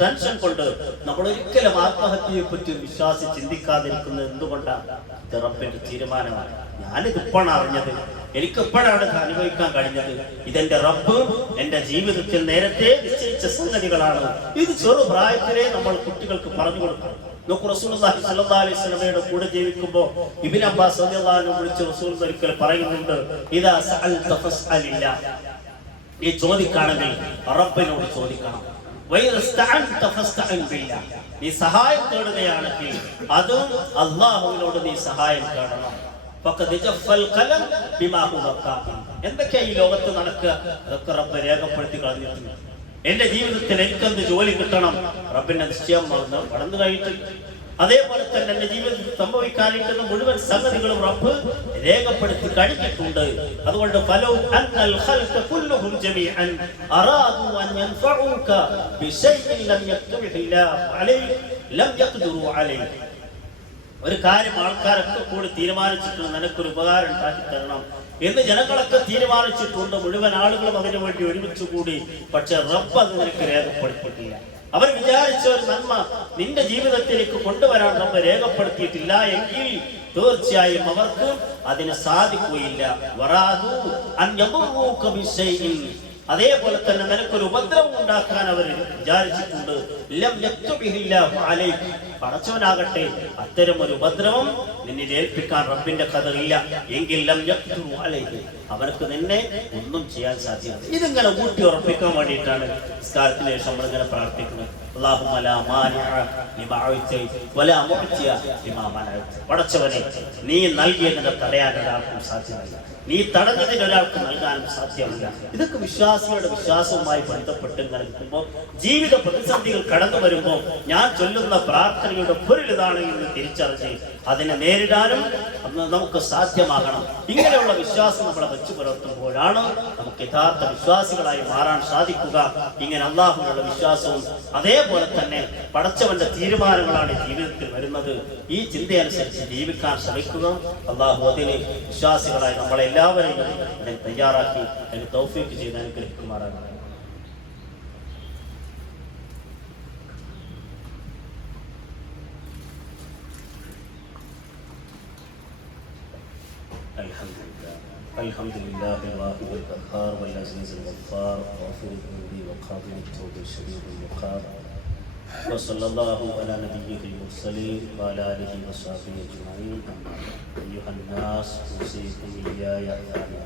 ടെൻഷൻ കൊണ്ട് നമ്മൾ ഒരിക്കലും ആത്മഹത്യയെ പറ്റി വിശ്വാസി ചിന്തിക്കാതിരിക്കുന്നത് എന്തുകൊണ്ടാണ്? ഇത് റബ്ബിന്റെ തീരുമാനമാണ്. ഞാനിത് ഇപ്പോഴാണ് അറിഞ്ഞത്, എനിക്ക് ഇപ്പോഴാണ് ഇത് അനുഭവിക്കാൻ കഴിഞ്ഞത്. ഇതെന്റെ റബ്ബ് എന്റെ ജീവിതത്തിൽ നേരത്തെ നിശ്ചയിച്ച സംഗതികളാണ്. ഇത് ചെറുപ്രായത്തിലെ നമ്മൾ കുട്ടികൾക്ക് പറഞ്ഞു കൊടുക്കണം. റസൂലുള്ളാഹി സ്വല്ലല്ലാഹു അലൈഹി വസല്ലമയുടെ കൂടെ ജീവിക്കുമ്പോൾ ഇബ്നു അബ്ബാസ് റളിയല്ലാഹു അൻഹു വിളിച്ച് റസൂൽ ഒരിക്കൽ പറയുന്നുണ്ട്, ഇദാ സഅൽത ഫസ്അലില്ലാ, ഈ ചോദിക്കുകയാണെങ്കിൽ റബ്ബിനോട് ചോദിക്കണം. വൈറസ്തഅൻത ഫസ്തഅൻ ബില്ലാ, നീ സഹായം തേടുകയാണെങ്കിൽ അതും അല്ലാഹുവിനോട് നീ സഹായം തേടണം. ഫഖദ് ജഫൽ ഖലം ബിമാ ഹുവ കാഫിൻ, എന്തൊക്കെയാ ഈ ലോകത്ത് നടക്കുക അതൊക്കെ റബ്ബ് രേഖപ്പെടുത്തി കളഞ്ഞിട്ടുണ്ട്. എന്റെ ജീവിതത്തിൽ എനിക്കെന്ത് ജോലി കിട്ടണം, റബ്ബിന്റെ നിശ്ചയം കടന്നു കഴിഞ്ഞിട്ടുണ്ട്. അതേപോലെ തന്നെ എന്റെ ജീവിതത്തിൽ സംഭവിക്കാനിരിക്കുന്ന മുഴുവൻ സംഗതികളും റബ്ബ് രേഖപ്പെടുത്തി കഴിഞ്ഞിട്ടുണ്ട്. അതുകൊണ്ട് ഒരു കാര്യം ആൾക്കാരൊക്കെ കൂടി തീരുമാനിച്ചിട്ടുണ്ട്, നിനക്കൊരു ഉപകാരം ഉണ്ടാക്കി തരണം എന്ന് ജനങ്ങളൊക്കെ തീരുമാനിച്ചിട്ടുണ്ട്. മുഴുവൻ ആളുകളും അതിനു വേണ്ടി ഒരുമിച്ച് കൂടി. പക്ഷെ റബ്ബ് അത് നിനക്ക് രേഖപ്പെടുത്തിയിട്ടില്ല. അവർ വിചാരിച്ച ഒരു നന്മ നിന്റെ ജീവിതത്തിലേക്ക് കൊണ്ടുവരാൻ റബ്ബ് രേഖപ്പെടുത്തിയിട്ടില്ല എങ്കിൽ തീർച്ചയായും അവർക്ക് അതിന് സാധിക്കുകയില്ല. അതേപോലെ തന്നെ നിനക്കൊരു ഉപദ്രവം ഉണ്ടാക്കാൻ അവർ വിചാരിച്ചിട്ടുണ്ട്. പടച്ചവനാകട്ടെ അത്തരം ഒരു ഉപദ്രവം നിന്നിൽ ഏൽപ്പിക്കാൻ റബ്ബിന്റെ ഖദറില്ല എങ്കിൽ അവർക്ക് നിന്നെ ഒന്നും ചെയ്യാൻ സാധ്യമല്ല. ഇതിങ്ങനെ ഊട്ടി ഉറപ്പിക്കാൻ വേണ്ടിയിട്ടാണ് നിസ്കാരത്തിന് ശേഷം നമ്മളിങ്ങനെ പ്രാർത്ഥിക്കുന്നത്. പടച്ചവനെ, നീ നൽകിയതിനെ തടയാൻ ഒരാൾക്കും സാധ്യമല്ല, നീ തടഞ്ഞതിന് ഒരാൾക്ക് നൽകാനും സാധ്യമല്ല. ഇതൊക്കെ വിശ്വാസികളുടെ വിശ്വാസവുമായി ബന്ധപ്പെട്ട് നിൽക്കുമ്പോൾ ജീവിത പ്രതിസന്ധികൾ കടന്നു വരുമ്പോൾ ഞാൻ ചൊല്ലുന്ന പ്രാർത്ഥനയുടെ പൊരുൾ ഇതാണ് എന്ന് തിരിച്ചറിഞ്ഞ് അതിനെ നേരിടാനും നമുക്ക് സാധ്യമാകണം. ഇങ്ങനെയുള്ള വിശ്വാസം നമ്മളെ വെച്ചു പുലർത്തുമ്പോഴാണ് നമുക്ക് യഥാർത്ഥ വിശ്വാസികളായി മാറാൻ സാധിക്കുക. ഇങ്ങനെ അള്ളാഹുവിനുള്ള വിശ്വാസവും അതേപോലെ തന്നെ പടച്ചവന്റെ തീരുമാനങ്ങളാണ് ജീവിതത്തിൽ വരുന്നത്. ഈ ചിന്തയനുസരിച്ച് ജീവിക്കാൻ ശ്രമിക്കുക. അള്ളാഹു അതിന് വിശ്വാസികളായി നമ്മളെല്ലാവരെയും അതിന് തയ്യാറാക്കി അതിന് തൗഫീഖ് ചെയ്ത് അനുഗ്രഹിക്കുമാറാണ്. الحمد لله الواحد القهار والعزيز الغفار غافر الذنب وقابل التوب الشديد الوقار وصلى الله على نبيه المرسلين وعلى اله وصحبه اجمعين. ايها الناس اوصيكم اياي ثانيا.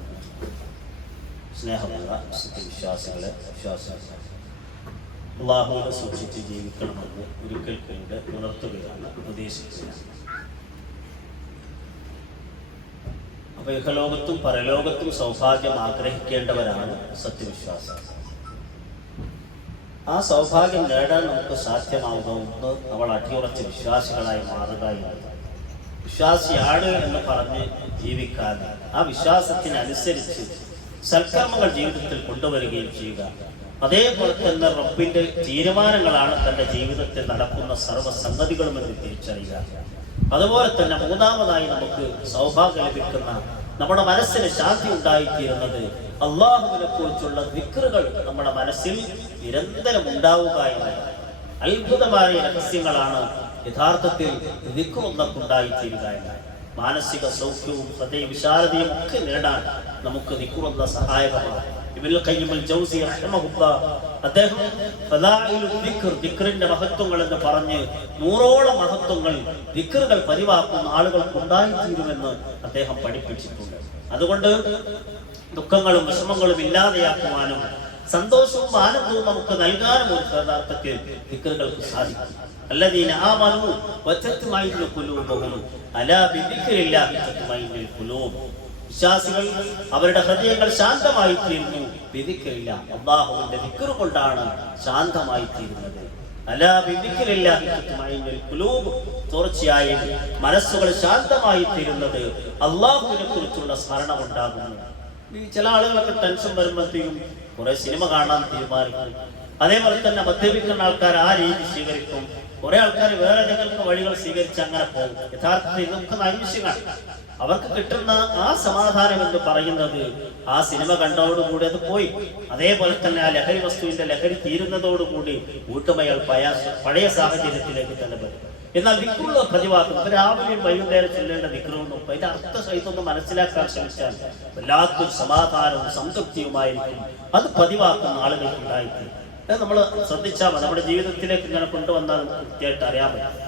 സ്നേഹമുള്ള വിശ്വാസികളെ അല്ലാഹുവിനെ സൂക്ഷിച്ച് ജീവിക്കണമെന്ന് ഒരിക്കൽ കൂടെ ഉണർത്തുകയാണ്, ഉപദേശിക്കുകയാണ്. അപ്പൊ ഇഹലോകത്തും പരലോകത്തും സൗഭാഗ്യം ആഗ്രഹിക്കേണ്ടവരാണ് സത്യവിശ്വാസം. ആ സൗഭാഗ്യം നേടാൻ നമുക്ക് സാധ്യമാകുന്നത് നമ്മൾ അടിയുറച്ച വിശ്വാസികളായി മാറുക എന്നതാണ്. വിശ്വാസിയാണ് എന്ന് പറഞ്ഞ് ജീവിക്കാതെ ആ വിശ്വാസത്തിനനുസരിച്ച് സൽക്കർമ്മങ്ങൾ ജീവിതത്തിൽ കൊണ്ടുവരികയും ചെയ്യുക. അതേപോലെ തന്നെ റബ്ബിന്റെ തീരുമാനങ്ങളാണ് തന്റെ ജീവിതത്തിൽ നടക്കുന്ന സർവ്വസംഗതികളും എന്ന് തിരിച്ചറിയുക. അതുപോലെ തന്നെ മൂന്നാമതായി നമുക്ക് സൗഭാഗ്യം ലഭിക്കുന്ന, നമ്മുടെ മനസ്സിന് ശാന്തി ഉണ്ടായിത്തീരുന്നത് അള്ളാഹുവിനെ കുറിച്ചുള്ള ദിക്റുകൾ നമ്മുടെ മനസ്സിൽ നിരന്തരം ഉണ്ടാവുക എന്നത്. അത്ഭുതമായ രഹസ്യങ്ങളാണ് യഥാർത്ഥത്തിൽ ദിക്റുണ്ടായിത്തീരുക എന്നത്. മാനസിക സൗഖ്യവും ഹൃദയ വിശാലതയും ഒക്കെ നേടാൻ നമുക്ക് ദിക്റുള്ള സഹായകമാണ്. ഇബ്നുൽ ഖയ്യിം അൽ ജൗസി റഹിമഹുല്ലാഹ് അദ്ദേഹം ഫദായിലുൽ ദിക്ർ, ദിക്റിന്റെ മഹത്വങ്ങൾ എന്ന് പറഞ്ഞ് 100ഓളം മഹത്വങ്ങൾ ദിക്റുകൾ പതിവാക്കുന്ന ആളുകൾക്ക് ഉണ്ടായിത്തീരുമെന്ന് അദ്ദേഹം പഠിപ്പിച്ചിട്ടുണ്ട്. അതുകൊണ്ട് ദുഃഖങ്ങളും വിഷമങ്ങളും ഇല്ലാതെയാക്കുവാനും സന്തോഷവും ആനന്ദവും നമുക്ക് നൽകാനും ഒരു യഥാർത്ഥത്തിൽ ദിക്റുകൾക്ക് സാധിക്കും. الذين آمنوا وتطمئن قلوبهم ألا بذكر الله تطمئن القلوب. വിശ്വാസികൾ അവരുടെ ഹൃദയങ്ങൾ ശാന്തമായി തീരുന്നു. വിധിക്കില്ല, അല്ലാഹുവിന്റെ ദിക്ർ കൊണ്ടാണ് ശാന്തമായി തീരുന്നത്. അലാ ബിദിക്രില്ലാഹി തത്മഇന്നുൽ ഖുലൂബ്. തീർച്ചയായും മനസ്സുകൾ ശാന്തമായി തീരുന്നത് അല്ലാഹുവിനെ കുറിച്ചുള്ള സ്മരണ കൊണ്ടാകുന്നു. ചില ആളുകളൊക്കെ ടെൻഷൻ വരുമ്പോഴത്തേക്കും കുറെ സിനിമ കാണാൻ തീരുമാനിക്കും. അതേപോലെ തന്നെ മദ്യപിക്കുന്ന ആൾക്കാർ ആ രീതി സ്വീകരിക്കും. കുറെ ആൾക്കാർ വേറെ ഏതെങ്കിലും വഴികൾ സ്വീകരിച്ച് അങ്ങനെ പോകും. യഥാർത്ഥത്തിൽ ഇതൊക്കെ നൈമിഷ്യമാണ്. അവർക്ക് കിട്ടുന്ന ആ സമാധാനം എന്ന് പറയുന്നത് ആ സിനിമ കണ്ടതോടുകൂടി അത് പോയി. അതേപോലെ തന്നെ ആ ലഹരി വസ്തുവിന്റെ ലഹരി തീരുന്നതോടുകൂടി വീട്ടുമയാൾ പഴയ സാഹചര്യത്തിലേക്ക് തന്നെ വരും. എന്നാൽ ദിക്റുള്ള പതിവാക്കും രാവിലെയും വൈകുന്നേരം ചൊല്ലേണ്ട ദിക്റൊന്നും അതിന്റെ അർത്ഥ സഹിതമൊന്നും മനസ്സിലാക്കാൻ ശ്രമിച്ചാൽ വല്ലാത്തൊരു സമാധാനവും സംതൃപ്തിയുമായിരിക്കും അത് പതിവാക്കുന്ന ആളുകൾക്ക് ഉണ്ടായിത്തീരും. നമ്മൾ ശ്രദ്ധിച്ചാൽ നമ്മുടെ ജീവിതത്തിലേക്ക് ഇങ്ങനെ കൊണ്ടുവന്നാൽ കൃത്യമായിട്ട് അറിയാൻ പറ്റും.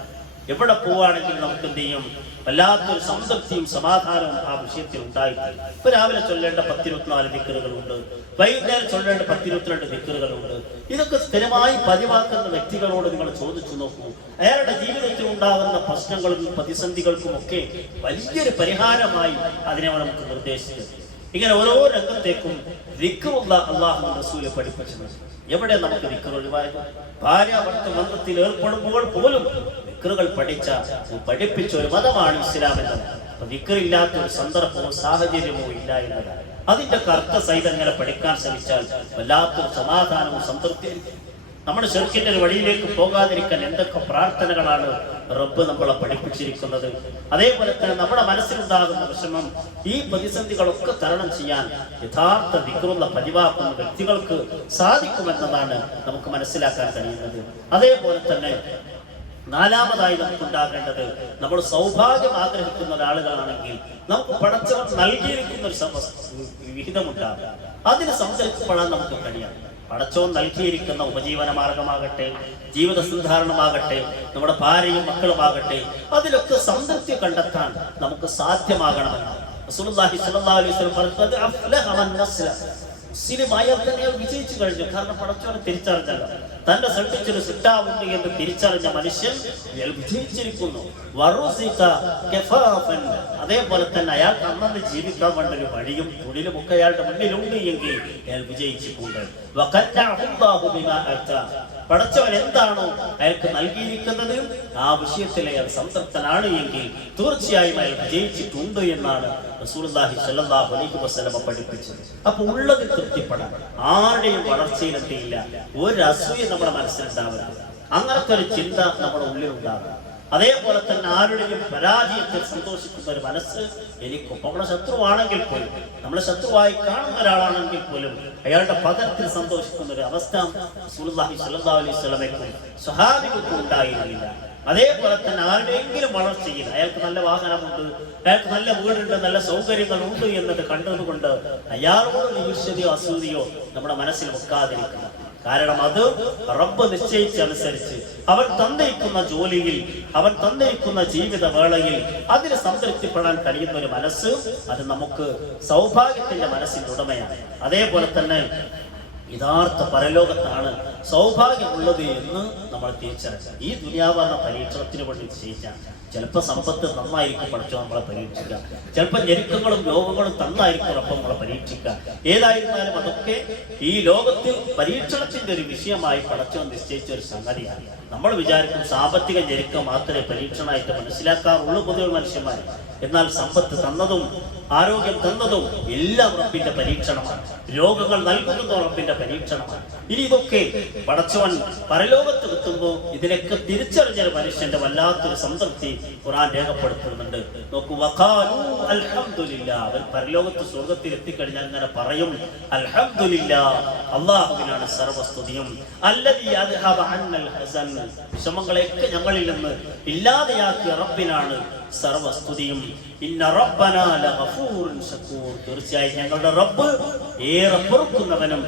എവിടെ പോവുകയാണെങ്കിൽ നമുക്ക് എന്ത് ചെയ്യും, വല്ലാത്തൊരു സംതൃപ്തിയും സമാധാനവും ആ വിഷയത്തിൽ ഉണ്ടായിത്തീരും. ഇപ്പൊ രാവിലെ ചൊല്ലേണ്ട 10-24 ദിക്റുകളുണ്ട്, വൈകുന്നേരം ചൊല്ലേണ്ട 10-22 ദിക്റുകളുണ്ട്. ഇതൊക്കെ സ്ഥിരമായി പതിവാക്കുന്ന വ്യക്തികളോട് നിങ്ങൾ ചോദിച്ചു നോക്കൂ. അയാളുടെ ജീവിതത്തിൽ ഉണ്ടാകുന്ന പ്രശ്നങ്ങൾക്കും പ്രതിസന്ധികൾക്കും ഒക്കെ വലിയൊരു പരിഹാരമായി അതിനെ നമുക്ക് നിർദ്ദേശിച്ചത്. ഇങ്ങനെ ഓരോ രംഗത്തേക്കും ദിക്റുള്ള അല്ലാഹു റസൂൽ പഠിപ്പിച്ചത്. എവിടെ നമുക്ക് ദിക്ർ ഒഴിവായത്? ഭാര്യ ഭർത്തൃബന്ധത്തിൽ ഏർപ്പെടുമ്പോൾ പോലും ദിക്റുകൾ പഠിപ്പിച്ച ഒരു മതമാണ് ഇസ്ലാം എന്നത്. അപ്പൊ ദിക്റില്ലാത്ത ഒരു സന്ദർഭമോ സാഹചര്യമോ ഇല്ല എന്നതാണ്. അതിന്റെ കർത്ത സഹിതം ഇങ്ങനെ പഠിക്കാൻ ശ്രമിച്ചാൽ വല്ലാത്തൊരു സമാധാനവും സംതൃപ്തിയും. നമ്മുടെ ശിർക്കിന്റെ ഒരു വഴിയിലേക്ക് പോകാതിരിക്കാൻ എന്തൊക്കെ പ്രാർത്ഥനകളാണ് റബ്ബ് നമ്മളെ പഠിപ്പിച്ചിരിക്കുന്നത്. അതേപോലെ തന്നെ നമ്മുടെ മനസ്സിലുണ്ടാകുന്ന വിഷമം, ഈ പ്രതിസന്ധികളൊക്കെ തരണം ചെയ്യാൻ യഥാർത്ഥ ദിക്റുള്ള പതിവാക്കുന്ന വ്യക്തികൾക്ക് സാധിക്കുമെന്നതാണ് നമുക്ക് മനസ്സിലാക്കാൻ കഴിയുന്നത്. അതേപോലെ തന്നെ നാലാമതായി നമുക്കുണ്ടാകേണ്ടത്, നമ്മൾ സൗഭാഗ്യം ആഗ്രഹിക്കുന്ന ഒരാളുകളാണെങ്കിൽ നമുക്ക് പടച്ചവൻ നൽകിയിരിക്കുന്ന ഒരു വിഹിതമുണ്ടാകും. അതിന് സംതൃപ്തിപ്പെടാൻ നമുക്ക് കഴിയാം. പടച്ചോൻ നൽകിയിരിക്കുന്ന ഉപജീവന മാർഗമാകട്ടെ, ജീവിത സന്ധാരണമാകട്ടെ, നമ്മുടെ ഭാര്യയും മക്കളുമാകട്ടെ, അതിലൊക്കെ സംതൃപ്തി കണ്ടെത്താൻ നമുക്ക് സാധ്യമാകണമെന്നാണ് റസൂലുള്ളാഹി സ്വല്ലല്ലാഹു അലൈഹി വസല്ലം പറഞ്ഞത്. അഫ്ലഹ മൻ നസ്ല, മുസ്ലിമായാൽ തന്നെ വിജയിച്ചു കഴിഞ്ഞു. കാരണം പടച്ചോനെ തിരിച്ചറിഞ്ഞല്ലോ, തന്റെ സൃഷ്ടിച്ചൊരു സിട്ടാവുണ്ട് എന്ന് തിരിച്ചറിഞ്ഞ മനുഷ്യൻ അയാൾ വിജയിച്ചിരിക്കുന്നു. അതേപോലെ തന്നെ അയാൾക്ക് അന്നന്ന് ജീവിക്കാൻ വേണ്ട ഒരു വഴിയും തൊഴിലും ഒക്കെ അയാളുടെ മുന്നിലുണ്ട് എങ്കിൽ അയാൾ വിജയിച്ചിട്ടുണ്ട്. പടച്ചവൻ എന്താണോ അയാൾക്ക് നൽകിയിരിക്കുന്നത് ആ വിഷയത്തിൽ അയാൾ സംതൃപ്തനാണ് എങ്കിൽ തീർച്ചയായും അയാൾ വിജയിച്ചിട്ടുണ്ട് എന്നാണ് റസൂലുള്ളാഹി സ്വല്ലല്ലാഹു അലൈഹി വസല്ലം പഠിപ്പിച്ചത്. അപ്പൊ ഉള്ളത് തൃപ്തിപ്പെടാൻ, ആരുടെയും വളർച്ചയിലെത്തിയില്ല, ഒരു അസൂയ നമ്മുടെ മനസ്സിലുണ്ടാവരുത്. അങ്ങനത്തെ ഒരു ചിന്ത നമ്മുടെ ഉള്ളിലുണ്ടാകും. അതേപോലെ തന്നെ ആരുടെയും പരാജയത്തിൽ സന്തോഷിക്കുന്ന ഒരു മനസ്സ് എനിക്കും. നമ്മുടെ ശത്രുവാണെങ്കിൽ പോലും, നമ്മളെ ശത്രുവായി കാണുന്ന ഒരാളാണെങ്കിൽ പോലും അയാളുടെ പതനത്തിൽ സന്തോഷിക്കുന്ന ഒരു അവസ്ഥ റസൂലുള്ളാഹി സ്വല്ലല്ലാഹു അലൈഹി വസല്ലമയ്ക്കും സ്വഹാബികൾക്കും ഉണ്ടായിരുന്നില്ല. അതേപോലെ തന്നെ ആരുടെയെങ്കിലും വളർച്ചയിൽ അയാൾക്ക് നല്ല വാഹനമുണ്ട്, അയാൾക്ക് നല്ല വീടുണ്ട്, നല്ല സൗകര്യങ്ങളുണ്ട് എന്നത് കണ്ടതുകൊണ്ട് അയാളോട് ഈർഷ്യതയോ അസൂയയോ നമ്മുടെ മനസ്സിൽ വെക്കാതിരിക്കണം. കാരണം അത് റബ്ബ് നിശ്ചയിച്ചനുസരിച്ച് അവൻ തന്നിരിക്കുന്ന ജോലിയിൽ, അവൻ തന്നിരിക്കുന്ന ജീവിത വേളയിൽ അതിന് സംതൃപ്തിപ്പെടാൻ കഴിയുന്ന ഒരു മനസ്സ്, അത് നമുക്ക് സൗഭാഗ്യത്തിന്റെ മനസ്സിന്റെ ഉടമയാണ്. അതേപോലെ തന്നെ യഥാർത്ഥ പരലോകത്താണ് സൗഭാഗ്യമുള്ളത് എന്ന് നമ്മൾ തിരിച്ചറിയാം. ഈ ദുനിയാവെന്ന പരീക്ഷണത്തിന് വേണ്ടി നിശ്ചയിച്ചാൽ ചിലപ്പോൾ സമ്പത്ത് നന്നായിരിക്കും പഠിച്ചോ നമ്മളെ പരീക്ഷിക്കുക, ചിലപ്പോൾ ഞെരുക്കങ്ങളും രോഗങ്ങളും തന്നായിരിക്കും അപ്പം നമ്മളെ പരീക്ഷിക്കുക. ഏതായിരുന്നാലും അതൊക്കെ ഈ ലോകത്ത് പരീക്ഷണത്തിന്റെ ഒരു വിഷയമായി പഠിച്ചോ നിശ്ചയിച്ച ഒരു സംഗതിയാണ്. നമ്മൾ വിചാരിക്കും സാമ്പത്തിക ഞെരുക്കം മാത്രമേ പരീക്ഷണമായിട്ട് മനസ്സിലാക്കാറുള്ളൂ പൊതുവെ മനുഷ്യന്മാർ. എന്നാൽ സമ്പത്ത് തന്നതും ആരോഗ്യം തന്നതും എല്ലാം റബ്ബിന്റെ പരീക്ഷണമാണ്. രോഗങ്ങൾ നൽകുന്നതും റബ്ബിന്റെ പരീക്ഷണമാണ്. ഇനി ഇതൊക്കെ പടച്ചവൻ പരലോകത്ത് എത്തുമ്പോൾ ഇതിനൊക്കെ തിരിച്ചറിഞ്ഞൊരു മനുഷ്യന്റെ വല്ലാത്തൊരു സംതൃപ്തി ഖുർആൻ രേഖപ്പെടുത്തുന്നുണ്ട്. നോക്കൂ, വഖാലു അൽഹംദുലില്ലാഹ്, അവർ പരലോകത്ത് സ്വർഗ്ഗത്തിൽ എത്തിക്കഴിഞ്ഞാൽ ഇങ്ങനെ പറയും, അൽഹംദുലില്ലാഹ്, അല്ലാഹുവിനാണ് സർവസ്തുതിയും, അല്ലദീ അദ്ഹബ അന്നൽ ഹസൻ, വിഷമങ്ങളെയൊക്കെ ഞങ്ങളിൽ നിന്ന് ഇല്ലാതെയാക്കിയ റബ്ബിനാണ് സർവസ്തുതിയും. ഇന്ന റബ്ബനാ ലഗഫൂറുൻ ശകൂർ, തീർച്ചയായും ഞങ്ങളുടെ റബ്ബ് ഏറെ പൊറുക്കുന്നവനും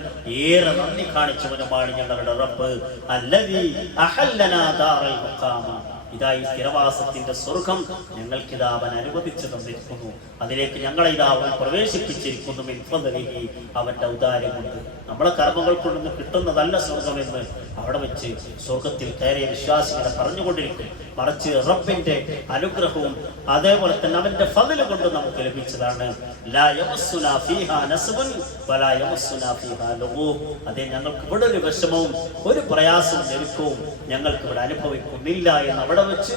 ഏറെ നന്ദി കാണിച്ചവനുമാണ് ഞങ്ങളുടെ റബ്ബ്. അല്ലദീ അഹല്ലനാ ദാറൽ മുഖാമ, ഇതാ ഈ സ്ഥിരവാസത്തിന്റെ സ്വർഗം ഞങ്ങൾക്കിതാ അവൻ അനുവദിച്ചു തന്നിരിക്കുന്നു, അതിലേക്ക് ഞങ്ങളെ ഇതാ അവൻ പ്രവേശിപ്പിച്ചിരിക്കുന്നു. മിൻ ഫദ്ലിഹി, അവന്റെ ഔദാര്യം കൊണ്ട്. നമ്മളെ കർമ്മങ്ങൾ കൊണ്ടൊന്നും കിട്ടുന്നതല്ല സ്വർഗമെന്ന് അവിടെ വെച്ച് സ്വർഗത്തിൽ കയറിയ വിശ്വാസികളെ പറഞ്ഞുകൊണ്ടിരിക്കും. മറിച്ച് റബ്ബിന്റെ അനുഗ്രഹവും അതേപോലെ തന്നെ അവന്റെ ഫദ്ൽ കൊണ്ട് നമുക്ക് ലഭിച്ചതാണ്. ലാ യമസ്സുനാ ഫീഹാ നസ്ബുൻ വലാ യമസ്സുനാ ഫീഹാ ലഗൂബ്, അതേ ഞങ്ങൾക്ക് ഇവിടെ ഒരു വിഷമവും ഒരു പ്രയാസവും ഞെരുക്കവും ഞങ്ങൾക്ക് ഇവിടെ അനുഭവിക്കുന്നില്ല എന്ന് അവിടെ വെച്ച്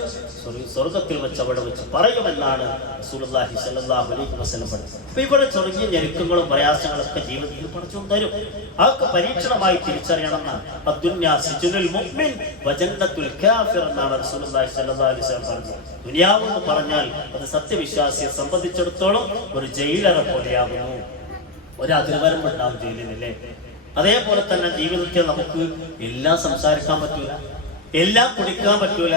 സ്വർഗത്തിൽ വെച്ച് അവിടെ വെച്ച് പറയുമെന്നാണ് റസൂലുള്ളാഹി സ്വല്ലല്ലാഹു അലൈഹി വസല്ലം പറഞ്ഞത്. അപ്പൊ ഇവിടെ തുടങ്ങിയ ഞെരുക്കങ്ങളും പ്രയാസങ്ങളൊക്കെ ജീവിതത്തിൽ പഠിച്ചു തരും. അതൊക്കെ പരീക്ഷണമായി തിരിച്ചറിയണമെന്നാണ്. അദ്ദുന്യാ സിജ്നുൽ മുഅ്മിൻ വജന്നത്തുൽ കാഫിർ എന്നാണ് റസൂലുള്ളാഹി സ്വല്ലല്ലാഹു അലൈഹി വസല്ലം പറഞ്ഞത്. ദുനിയാവ് എന്ന് പറഞ്ഞാൽ അത് സത്യവിശ്വാസിയെ സംബന്ധിച്ചിടത്തോളം ഒരു ജയിലറ പോലെയാകുന്നു. ഒരു അതിർവരമ്പുണ്ടാവും ജയിലിനല്ലേ. അതേപോലെ തന്നെ ജീവിതത്തിൽ നമുക്ക് എല്ലാം സംസാരിക്കാൻ പറ്റൂല, എല്ലാം കുടിക്കാൻ പറ്റൂല,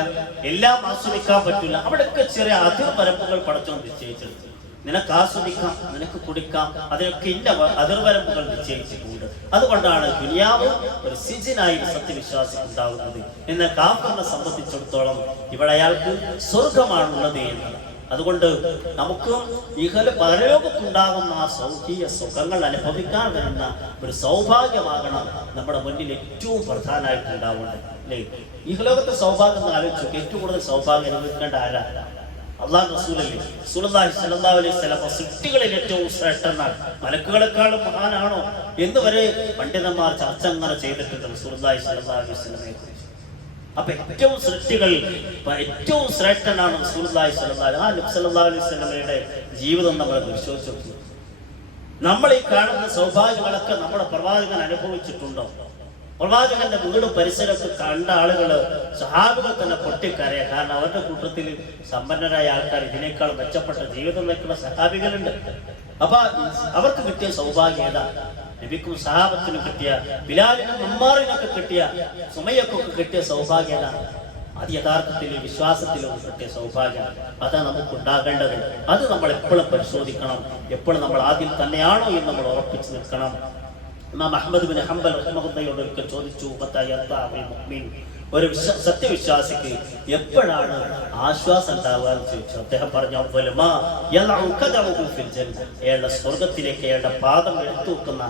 എല്ലാം ആസ്വദിക്കാൻ പറ്റൂല. അവിടെയൊക്കെ ചെറിയ അതിർവരമ്പുകൾ പടച്ചോൻ നിശ്ചയിച്ചിട്ടുണ്ട്. നിനക്ക് ആസ്വദിക്കാം, നിനക്ക് കുടിക്കാം, അതിനൊക്കെ ഇന്ന അതിർവരമ്പുകൾ നിശ്ചയിച്ചിട്ടുണ്ട്. അതുകൊണ്ടാണ് ദുനിയാവ് ഒരു സിജിനായി സത്യവിശ്വാസം ഉണ്ടാകുന്നത്. എന്നാൽ കാഫിറിനെ സംബന്ധിച്ചിടത്തോളം ഇവിടെ അയാൾക്ക് സ്വർഗമാണുള്ളത് എന്ന്. അതുകൊണ്ട് നമുക്ക് പരലോകത്തുണ്ടാകുന്ന ആ സൗഖ്യ സുഖങ്ങൾ അനുഭവിക്കാൻ വരുന്ന ഒരു സൗഭാഗ്യമാകണം നമ്മുടെ മുന്നിൽ ഏറ്റവും പ്രധാനമായിട്ടുണ്ടാവുന്നത് അല്ലേ. ഇഹലോകത്തെ സൗഭാഗ്യം എന്ന് ആലോചിച്ചു, ഏറ്റവും കൂടുതൽ സൗഭാഗ്യം അനുഭവിക്കേണ്ട ആരാ? അല്ലാഹു റസൂലല്ലേ. റസൂലുള്ളാഹി സ്വല്ലല്ലാഹു അലൈഹി വസല്ലം സൃഷ്ടികളിൽ ഏറ്റവും ശ്രേഷ്ഠനാണ്, മലക്കുകളെക്കാളും മഹാനാണോ എന്ന് വരെ പണ്ഡിതന്മാർ ചർച്ച അങ്ങനെ ചെയ്തിട്ടുണ്ട് റസൂലുള്ളാഹി സ്വല്ലല്ലാഹു അലൈഹി വസല്ലമയെ കുറിച്ച്. അപ്പൊ ഏറ്റവും സൃഷ്ടികൾ ഏറ്റവും ശ്രേഷ്ഠനാണ് റസൂലുള്ളാഹി സ്വല്ലല്ലാഹു അലൈഹി വസല്ലമയുടെ ജീവിതം നമ്മൾ പരിശോധിച്ചു നോക്കി. നമ്മൾ ഈ കാണുന്ന സൗഭാഗ്യങ്ങളൊക്കെ നമ്മുടെ പ്രവാചകൻ അനുഭവിച്ചിട്ടുണ്ടോ? പ്രവാചകന്റെ വീടും പരിസരമൊക്കെ കണ്ട ആളുകൾ സഹാബികൾ തന്നെ പൊട്ടിക്കരയാ. കാരണം അവരുടെ കൂട്ടത്തിൽ സമ്പന്നരായ ആൾക്കാർ ഇതിനേക്കാൾ മെച്ചപ്പെട്ട ജീവിതം നയിക്കുന്ന സഹാബികളുണ്ട്. അപ്പൊ അവർക്ക് കിട്ടിയ സൗഭാഗ്യം ഏതാ? നബിക്കും സഹാബത്തിനും കിട്ടിയ, ബിലാലിനും അമ്മാറിനൊക്കെ കിട്ടിയ, സുമയ്യക്കൊക്കെ കിട്ടിയ സൗഭാഗ്യം ഏതാ? അത് യഥാർത്ഥത്തിൽ വിശ്വാസത്തിലും കിട്ടിയ സൗഭാഗ്യം. അതാണ് നമുക്കുണ്ടാകേണ്ടത്. അത് നമ്മൾ എപ്പോഴും പരിശോധിക്കണം. എപ്പോഴും നമ്മൾ ആദ്യം തന്നെയാണോ എന്ന് നമ്മൾ ഉറപ്പിച്ച് നിൽക്കണം. ഇമാം അഹ്മദ് ബിൻ ഹംബൽ റഹിമഹുല്ലാഹയോട് ഒരിക്കൽ ചോദിച്ചു, ഒരു സത്യവിശ്വാസിക്ക് എപ്പോഴാണ് ആശ്വാസം ഉണ്ടാവുക എന്ന് ചോദിച്ചു. അദ്ദേഹം പറഞ്ഞു, അയാളുടെ സ്വർഗത്തിലേക്ക് അയാളുടെ പാദം എടുത്തു വെക്കുന്ന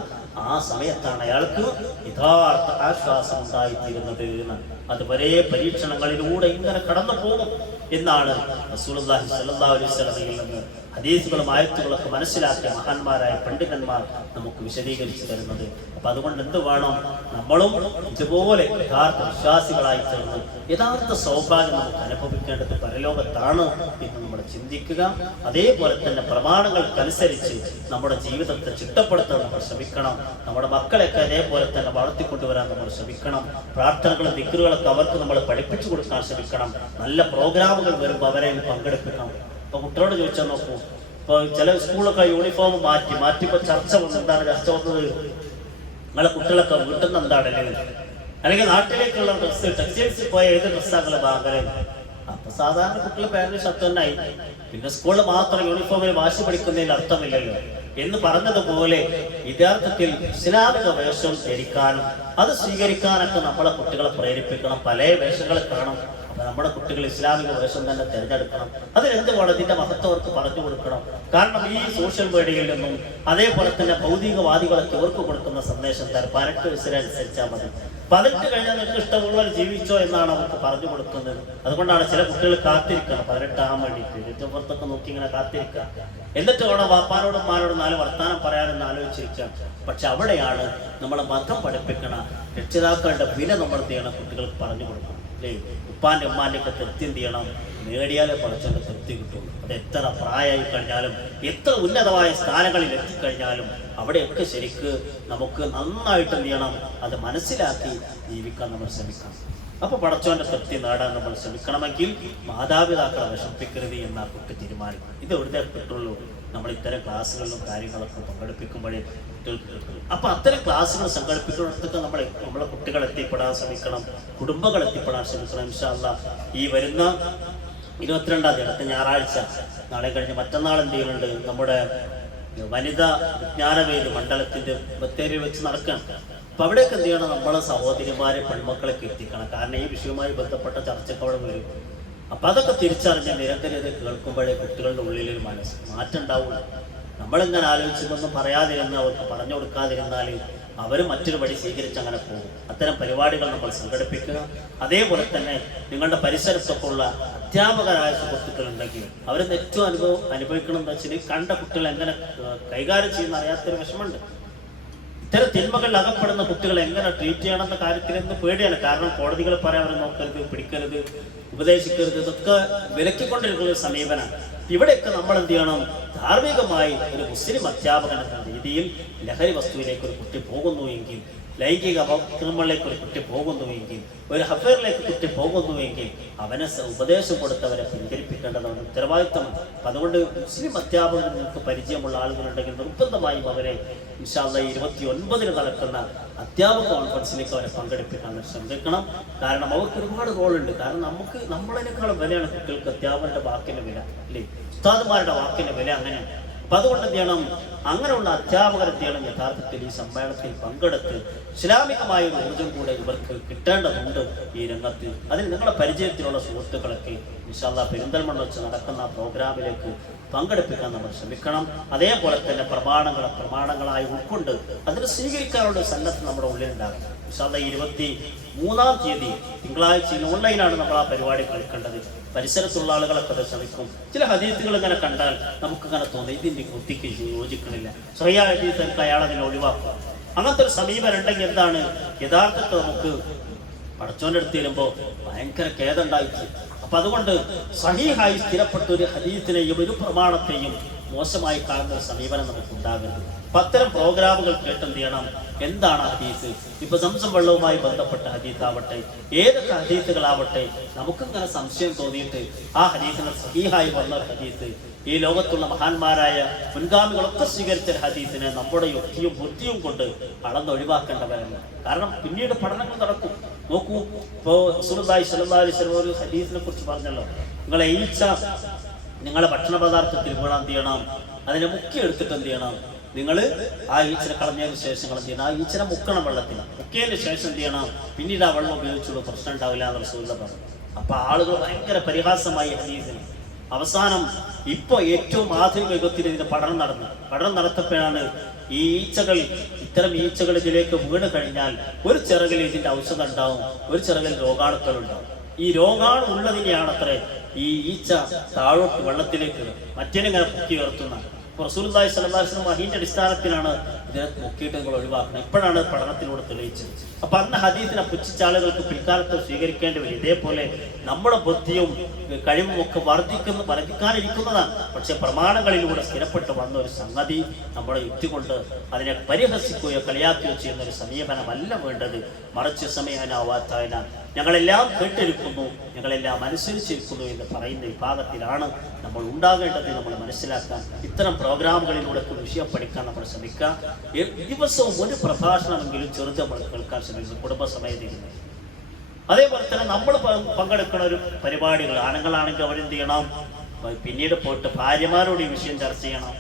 ആ സമയത്താണ് അയാൾക്ക് യഥാർത്ഥ ആശ്വാസം ഉണ്ടായിത്തീരുന്നത് എന്ന്. അതുവരെ പരീക്ഷണങ്ങളിലൂടെ ഇങ്ങനെ കടന്നു പോകും എന്നാണ് റസൂലുള്ളാഹി സ്വല്ലല്ലാഹു അലൈഹി വസല്ലമയിൽ നിന്ന് ഹദീസുകളും ആയത്തുകളൊക്കെ മനസ്സിലാക്കിയ മഹാന്മാരായ പണ്ഡിതന്മാർ നമുക്ക് വിശദീകരിച്ചു തരുന്നത്. അപ്പൊ അതുകൊണ്ട് എന്ത് വേണം, നമ്മളും ഇതുപോലെ യഥാർത്ഥ വിശ്വാസികളായി തീർന്ന് യഥാർത്ഥ സൗഭാഗ്യം നമുക്ക് അനുഭവിക്കേണ്ടത് പരലോകത്താണ് എന്ന് നമ്മൾ ചിന്തിക്കുക. അതേപോലെ തന്നെ പ്രമാണങ്ങൾക്കനുസരിച്ച് നമ്മുടെ ജീവിതത്തെ ചിട്ടപ്പെടുത്താൻ നമ്മൾ ശ്രമിക്കണം. നമ്മുടെ മക്കളെയൊക്കെ അതേപോലെ തന്നെ വളർത്തിക്കൊണ്ടുവരാൻ നമ്മൾ ശ്രമിക്കണം. പ്രാർത്ഥനകളും ദിക്റുകളൊക്കെ അവർക്ക് നമ്മൾ പഠിപ്പിച്ചു കൊടുക്കാൻ ശ്രമിക്കണം. നല്ല പ്രോഗ്രാമുകൾ വരുമ്പോൾ അവരെ പങ്കെടുപ്പിക്കണം. ഇപ്പൊ കുട്ടികളോട് ചോദിച്ചാൽ നോക്കൂ, ഇപ്പൊ ചില സ്കൂളൊക്കെ യൂണിഫോം മാറ്റിപ്പോ ചർച്ച വന്നു. എന്താണ് ചർച്ച വന്നത്? നിങ്ങളെ കുട്ടികളൊക്കെ വീട്ടിൽ നിന്ന് എന്താണ് അല്ലെങ്കിൽ നാട്ടിലേക്കുള്ള ഡ്രസ്സ്, ടെക്സ്റ്റൈൽസിൽ പോയ ഏത് ഡ്രസ്സാണ് വാങ്ങല്? അപ്പൊ സാധാരണ കുട്ടികൾ പാന്റ് ഷർട്ട് തന്നെ ആയി. പിന്നെ സ്കൂളിൽ മാത്രം യൂണിഫോമിൽ വാശി പഠിക്കുന്നതിൽ അർത്ഥമില്ലല്ലോ എന്ന് പറഞ്ഞതുപോലെ യഥാർത്ഥത്തിൽ ഇസ്ലാമിക വേഷം ധരിക്കാനും അത് സ്വീകരിക്കാനൊക്കെ നമ്മളെ കുട്ടികളെ പ്രേരിപ്പിക്കണം. പല വേഷങ്ങൾ കാണും. അപ്പൊ നമ്മുടെ കുട്ടികൾ ഇസ്ലാമിക വേഷം തന്നെ തിരഞ്ഞെടുക്കണം. അതിനെന്ത് വേണം, ഇതിന്റെ മഹത്വം അവർക്ക് പറഞ്ഞു കൊടുക്കണം. കാരണം ഈ സോഷ്യൽ മീഡിയയിൽ നിന്നും അതേപോലെ തന്നെ ഭൗതികവാദികളൊക്കെ ഇവർക്ക് കൊടുക്കുന്ന സന്ദേശം എന്താ? 18 വയസ്സിനനുസരിച്ചാൽ മതി, 18 കഴിഞ്ഞാൽ നിങ്ങൾക്ക് ഇഷ്ടമുള്ളവർ ജീവിച്ചോ എന്നാണ് അവർക്ക് പറഞ്ഞു കൊടുക്കുന്നത്. അതുകൊണ്ടാണ് ചില കുട്ടികൾ കാത്തിരിക്കണം 18 ആകാൻ വേണ്ടിയിട്ട്. ചുറ്റപ്പുറത്തൊക്കെ നോക്കി ഇങ്ങനെ കാത്തിരിക്കുക. എന്നിട്ട് വേണം വാപ്പാനോടും മാനോടും 4 വർത്താനം പറയാനെന്ന് ആലോചിച്ചിരിക്കാം. പക്ഷെ അവിടെയാണ് നമ്മളെ മതം പഠിപ്പിക്കണ രക്ഷിതാക്കളുടെ വില നമ്മൾ എന്ത് ചെയ്യണം, കുട്ടികൾക്ക് പറഞ്ഞു കൊടുക്കണം. അല്ലേ? ഉപ്പാന്റെ ഉമ്മാന്റെ ഒക്കെ തൃപ്തി എന്ത് ചെയ്യണം? നേടിയാലേ പഠിച്ചവന്റെ തൃപ്തി കിട്ടുള്ളൂ. അത് എത്ര പ്രായമായി കഴിഞ്ഞാലും എത്ര ഉന്നതമായ സ്ഥാനങ്ങളിൽ എത്തിക്കഴിഞ്ഞാലും അവിടെയൊക്കെ ശരിക്ക് നമുക്ക് നന്നായിട്ട് എന്ത് ചെയ്യണം, അത് മനസ്സിലാക്കി ജീവിക്കാൻ നമ്മൾ ശ്രമിക്കണം. അപ്പൊ പടച്ചവന്റെ തൃപ്തി നേടാൻ നമ്മൾ ശ്രമിക്കണമെങ്കിൽ മാതാപിതാക്കളെ വിഷമിപ്പിക്കരുത് എന്നാ കുട്ടി തീരുമാനിക്കും. ഇത് എവിടെ കിട്ടുള്ളൂ? നമ്മൾ ഇത്തരം ക്ലാസ്സുകളിലും കാര്യങ്ങളൊക്കെ പങ്കെടുപ്പിക്കുമ്പോഴേ കുട്ടികൾക്ക്. അപ്പൊ അത്തരം ക്ലാസ്സുകൾ സംഘടിപ്പിക്കുന്നിടത്തൊക്കെ നമ്മളെ കുട്ടികൾ എത്തിപ്പെടാൻ ശ്രമിക്കണം, കുടുംബങ്ങൾ എത്തിപ്പെടാൻ ശ്രമിക്കണം. ഇൻഷാ അല്ലാഹ് ഈ വരുന്ന 22-ാം തീയതി, അടുത്ത ഞായറാഴ്ച, നാളെ കഴിഞ്ഞ് മറ്റന്നാൾ എന്ത് ചെയ്യുന്നുണ്ട്, നമ്മുടെ വനിതാ വിജ്ഞാനവേദി മണ്ഡലത്തിന്റെ ബത്തേരിയിൽ വെച്ച് നടക്കണം. അപ്പൊ അവിടെയൊക്കെ എന്ത് ചെയ്യണം, നമ്മളെ സഹോദരിമാരെ പെൺമക്കളൊക്കെ എത്തിക്കണം. കാരണം ഈ വിഷയവുമായി ബന്ധപ്പെട്ട ചർച്ചയ്ക്ക് അവിടെ വരും. അപ്പൊ അതൊക്കെ തിരിച്ചറിഞ്ഞ് നിരന്തരം ഇത് കേൾക്കുമ്പോഴേ കുട്ടികളുടെ ഉള്ളിലൊരു മാറ്റം ഉണ്ടാവുള്ളൂ. നമ്മളിങ്ങനെ ആലോചിച്ചതൊന്നും പറയാതിരുന്ന് അവർക്ക് പറഞ്ഞു കൊടുക്കാതിരുന്നാൽ അവർ മറ്റൊരു വഴി സ്വീകരിച്ച് അങ്ങനെ പോകും. അത്തരം പരിപാടികൾ നമ്മൾ സംഘടിപ്പിക്കുക. അതേപോലെ തന്നെ നിങ്ങളുടെ പരിസരത്തൊക്കെ ഉള്ള അധ്യാപകരായ സുഹൃത്തുക്കൾ ഉണ്ടെങ്കിൽ അവരെന്ന് ഏറ്റവും അനുഭവിക്കണം എന്ന് വെച്ചാൽ കണ്ട കുട്ടികൾ എങ്ങനെ കൈകാര്യം ചെയ്യുന്ന അറിയാത്തൊരു വിഷമമുണ്ട്. ഇത്തരം തിന്മകളിൽ അകപ്പെടുന്ന കുട്ടികളെ എങ്ങനെ ട്രീറ്റ് ചെയ്യണമെന്ന കാര്യത്തിൽ എന്ന് പേടിയാണ്. കാരണം കോടതികൾ പറയാൻ അവർ നോക്കരുത്, പിടിക്കരുത്, ഉപദേശിക്കരുത്, ഇതൊക്കെ വിലക്കിക്കൊണ്ടിരിക്കുന്ന ഒരു സമീപനമാണ്. ഇവിടെയൊക്കെ നമ്മൾ എന്ത് ചെയ്യണം, ധാർമ്മികമായി ഒരു മുസ്ലിം അധ്യാപകൻ എന്ന രീതിയിൽ ലഹരി വസ്തുവിലേക്ക് ഒരു കുട്ടി പോകുന്നുവെങ്കിൽ, ലൈംഗിക അപക്രമങ്ങളിലേക്ക് ഒരു കുട്ടി പോകുന്നുവെങ്കിൽ, ഒരു അഫയറിലേക്ക് കുട്ടി പോകുന്നുവെങ്കിൽ അവനെ ഉപദേശം കൊടുത്തവരെ പിൻവലിപ്പിക്കേണ്ടത് അവരുടെ ഉത്തരവാദിത്തമാണ്. അതുകൊണ്ട് മുസ്ലിം അധ്യാപകർക്ക് പരിചയമുള്ള ആളുകളുണ്ടെങ്കിൽ നിർബന്ധമായും അവരെ ഇൻഷാ അല്ലാഹ് 29-ന് നടക്കുന്ന അധ്യാപക കോൺഫറൻസിലേക്ക് അവരെ പങ്കെടുപ്പിക്കാൻ ശ്രമിക്കണം. കാരണം അവർക്ക് ഒരുപാട് റോളുണ്ട്. കാരണം നമ്മളതിനേക്കാളും വിലയാണ് കുട്ടികൾക്ക് അധ്യാപകരുടെ വാക്കിന്റെ വില, അല്ലേ? ഉസ്താദുമാരുടെ വാക്കിന്റെ വില അങ്ങനെയാണ്. അപ്പൊ അതുകൊണ്ട് എന്ത് ചെയ്യണം, അങ്ങനെയുള്ള അധ്യാപകരെ ചെയ്യണം യഥാർത്ഥത്തിൽ ഈ സമ്മേളനത്തിൽ പങ്കെടുത്ത് ഇസ്ലാമികമായ ഒരു ഊർജ്ജം കൂടെ ഇവർക്ക് കിട്ടേണ്ടതുണ്ട് ഈ രംഗത്ത്. അതിൽ നിങ്ങളുടെ പരിചയത്തിലുള്ള സുഹൃത്തുക്കളൊക്കെ ഇൻഷാ അല്ലാഹ് പെരിന്തൽമണ്ണ വെച്ച് നടക്കുന്ന പ്രോഗ്രാമിലേക്ക് പങ്കെടുപ്പിക്കാൻ നമ്മൾ ശ്രമിക്കണം. അതേപോലെ തന്നെ പ്രമാണങ്ങളായി ഉൾക്കൊണ്ട് അതിനെ സ്വീകരിക്കാനുള്ള സന്നദ്ധത നമ്മുടെ ഉള്ളിലുണ്ടാകും. ഇൻഷാ അല്ലാഹ് 23-ാം തീയതി തിങ്കളാഴ്ച ഓൺലൈനാണ് നമ്മൾ ആ പരിപാടി കേൾക്കേണ്ടത്. പരിസരത്തുള്ള ആളുകളൊക്കെ അത് ശ്രമിക്കും. ചില ഹദീസുകൾ ഇങ്ങനെ കണ്ടാൽ നമുക്കിങ്ങനെ തോന്നി ഇതിന്റെ ബുദ്ധിക്ക് യോജിക്കണില്ല, സ്വയം ഹദീസ് അയാൾ അതിനെ ഒഴിവാക്കും. അങ്ങനത്തെ ഒരു സമീപനം ഉണ്ടെങ്കിൽ എന്താണ്, യഥാർത്ഥത്തിൽ നമുക്ക് പടച്ചോന്റെ അടുത്ത് വരുമ്പോൾ ഭയങ്കര ഖേദമുണ്ടായിട്ട്. അപ്പൊ അതുകൊണ്ട് സഹീഹായി സ്ഥിരപ്പെട്ട ഒരു ഹദീസിനെയും ഒരു പ്രമാണത്തെയും മോശമായി കാണുന്ന ഒരു സമീപനം നമുക്ക് ഉണ്ടാകരുത്. അപ്പൊ അത്തരം പ്രോഗ്രാമുകൾ കേട്ടെന്ത് ചെയ്യണം, എന്താണ് ഹദീസ്, ഇപ്പൊ സംസം വെള്ളവുമായി ബന്ധപ്പെട്ട ഹദീസാവട്ടെ, ഏതൊക്കെ ഹദീസുകളാവട്ടെ, നമുക്കിങ്ങനെ സംശയം തോന്നിയിട്ട് ആ ഹദീസിനെ സഹീഹായി വന്ന ഹദീസ്, ഈ ലോകത്തുള്ള മഹാന്മാരായ മുൻഗാമികളൊക്കെ സ്വീകരിച്ച ഹദീസിനെ നമ്മുടെ യുക്തിയും ബുദ്ധിയും കൊണ്ട് അളന്നൊഴിവാക്കേണ്ടവരല്ല. കാരണം പിന്നീട് പഠനങ്ങൾ നടക്കും. നോക്കൂ, ഇപ്പോൾ റസൂലുള്ളാഹി സ്വല്ലല്ലാഹു അലൈഹി വസല്ലം ഒരു ഹദീസിനെ കുറിച്ച് പറഞ്ഞല്ലോ, നിങ്ങളെ ഈച്ച നിങ്ങളെ ഭക്ഷണ പദാർത്ഥത്തിൽ വീണാൽ എന്ത് ചെയ്യണം? അതിനെ മുക്കി എടുത്തിട്ട് എന്ത് ചെയ്യണം? നിങ്ങൾ ആ ഈച്ചനെ കളഞ്ഞതിന് ശേഷം എന്ത് ചെയ്യണം? ആ ഈച്ചനെ മുക്കണം വെള്ളത്തിൽ. മുക്കിയതിന് ശേഷം എന്ത് ചെയ്യണം? പിന്നീട് ആ വെള്ളം ഉപയോഗിച്ചുള്ളൂ, പ്രശ്നം ഉണ്ടാവില്ല എന്ന് റസൂലുള്ളാഹി പറഞ്ഞു. അപ്പൊ ആളുകൾ ഭയങ്കര പരിഹാസമായി ഹദീസിന്. അവസാനം ഇപ്പൊ ഏറ്റവും ആധുനിക യുഗത്തിൽ ഇതിന്റെ പഠനം നടത്തപ്പോഴാണ് ഈ ഈച്ചകൾ, ഇത്തരം ഈച്ചകൾ ഇതിലേക്ക് വീണ് കഴിഞ്ഞാൽ ഒരു ചിറകിൽ ഇതിന്റെ ഔഷധം ഉണ്ടാവും, ഒരു ചിറകിൽ രോഗാണുക്കൾ ഉണ്ടാവും. ഈ രോഗാണു ഉള്ളതിനെയാണത്രേ ഈ ഈച്ച താഴോട്ട് വെള്ളത്തിലേക്ക് മറ്റേനിങ്ങനെ പൊക്കി ഉയർത്തുന്ന. റസൂലുള്ളാഹി സ്വല്ലല്ലാഹു അലൈഹി വസല്ലം വഹീന്റെ അടിസ്ഥാനത്തിലാണ് ഇതിനെ മുക്കിയിട്ട് നിങ്ങൾ ഒഴിവാക്കുന്നത്. ഇപ്പോഴാണ് പഠനത്തിലൂടെ തെളിയിച്ചത്. അപ്പൊ അന്ന് ഹദീസിനെ പുച്ഛിച്ച ആളുകൾക്ക് പിൽക്കാലത്ത് സ്വീകരിക്കേണ്ടി വരും. ഇതേപോലെ നമ്മുടെ ബുദ്ധിയും കഴിവും ഒക്കെ വർദ്ധിക്കാനിരിക്കുന്നതാണ്. പക്ഷെ പ്രമാണങ്ങളിലൂടെ സ്ഥിരപ്പെട്ട് വന്ന ഒരു സംഗതി നമ്മുടെ യുക്തി കൊണ്ട് അതിനെ പരിഹസിക്കുകയോ കളിയാക്കുകയോ ചെയ്യുന്ന ഒരു സമീപനമല്ല വേണ്ടത്. മറിച്ച് സമയനാവാത്തതിന ഞങ്ങളെല്ലാം കേട്ടിരിക്കുന്നു, ഞങ്ങളെല്ലാം അനുസരിച്ചിരിക്കുന്നു എന്ന് പറയുന്ന വിഭാഗത്തിലാണ് നമ്മൾ ഉണ്ടാകേണ്ടത്. നമ്മൾ മനസ്സിലാക്കാം. ഇത്തരം പ്രോഗ്രാമുകളിലൂടെ വിഷയം പഠിക്കാൻ നമ്മൾ ശ്രമിക്കാം. ദിവസവും ഒരു പ്രഭാഷണമെങ്കിലും ചെറുത് നമ്മൾ കേൾക്കാൻ ശ്രമിക്കും, കുടുംബസമേതം. അതേപോലെ തന്നെ നമ്മൾ പങ്കെടുക്കുന്ന ഒരു പരിപാടികൾ, ആണുങ്ങളാണെങ്കിൽ അവരെന്ത് ചെയ്യണം? പിന്നീട് പോയിട്ട് ഭാര്യമാരോട് ഈ വിഷയം ചർച്ച ചെയ്യണം.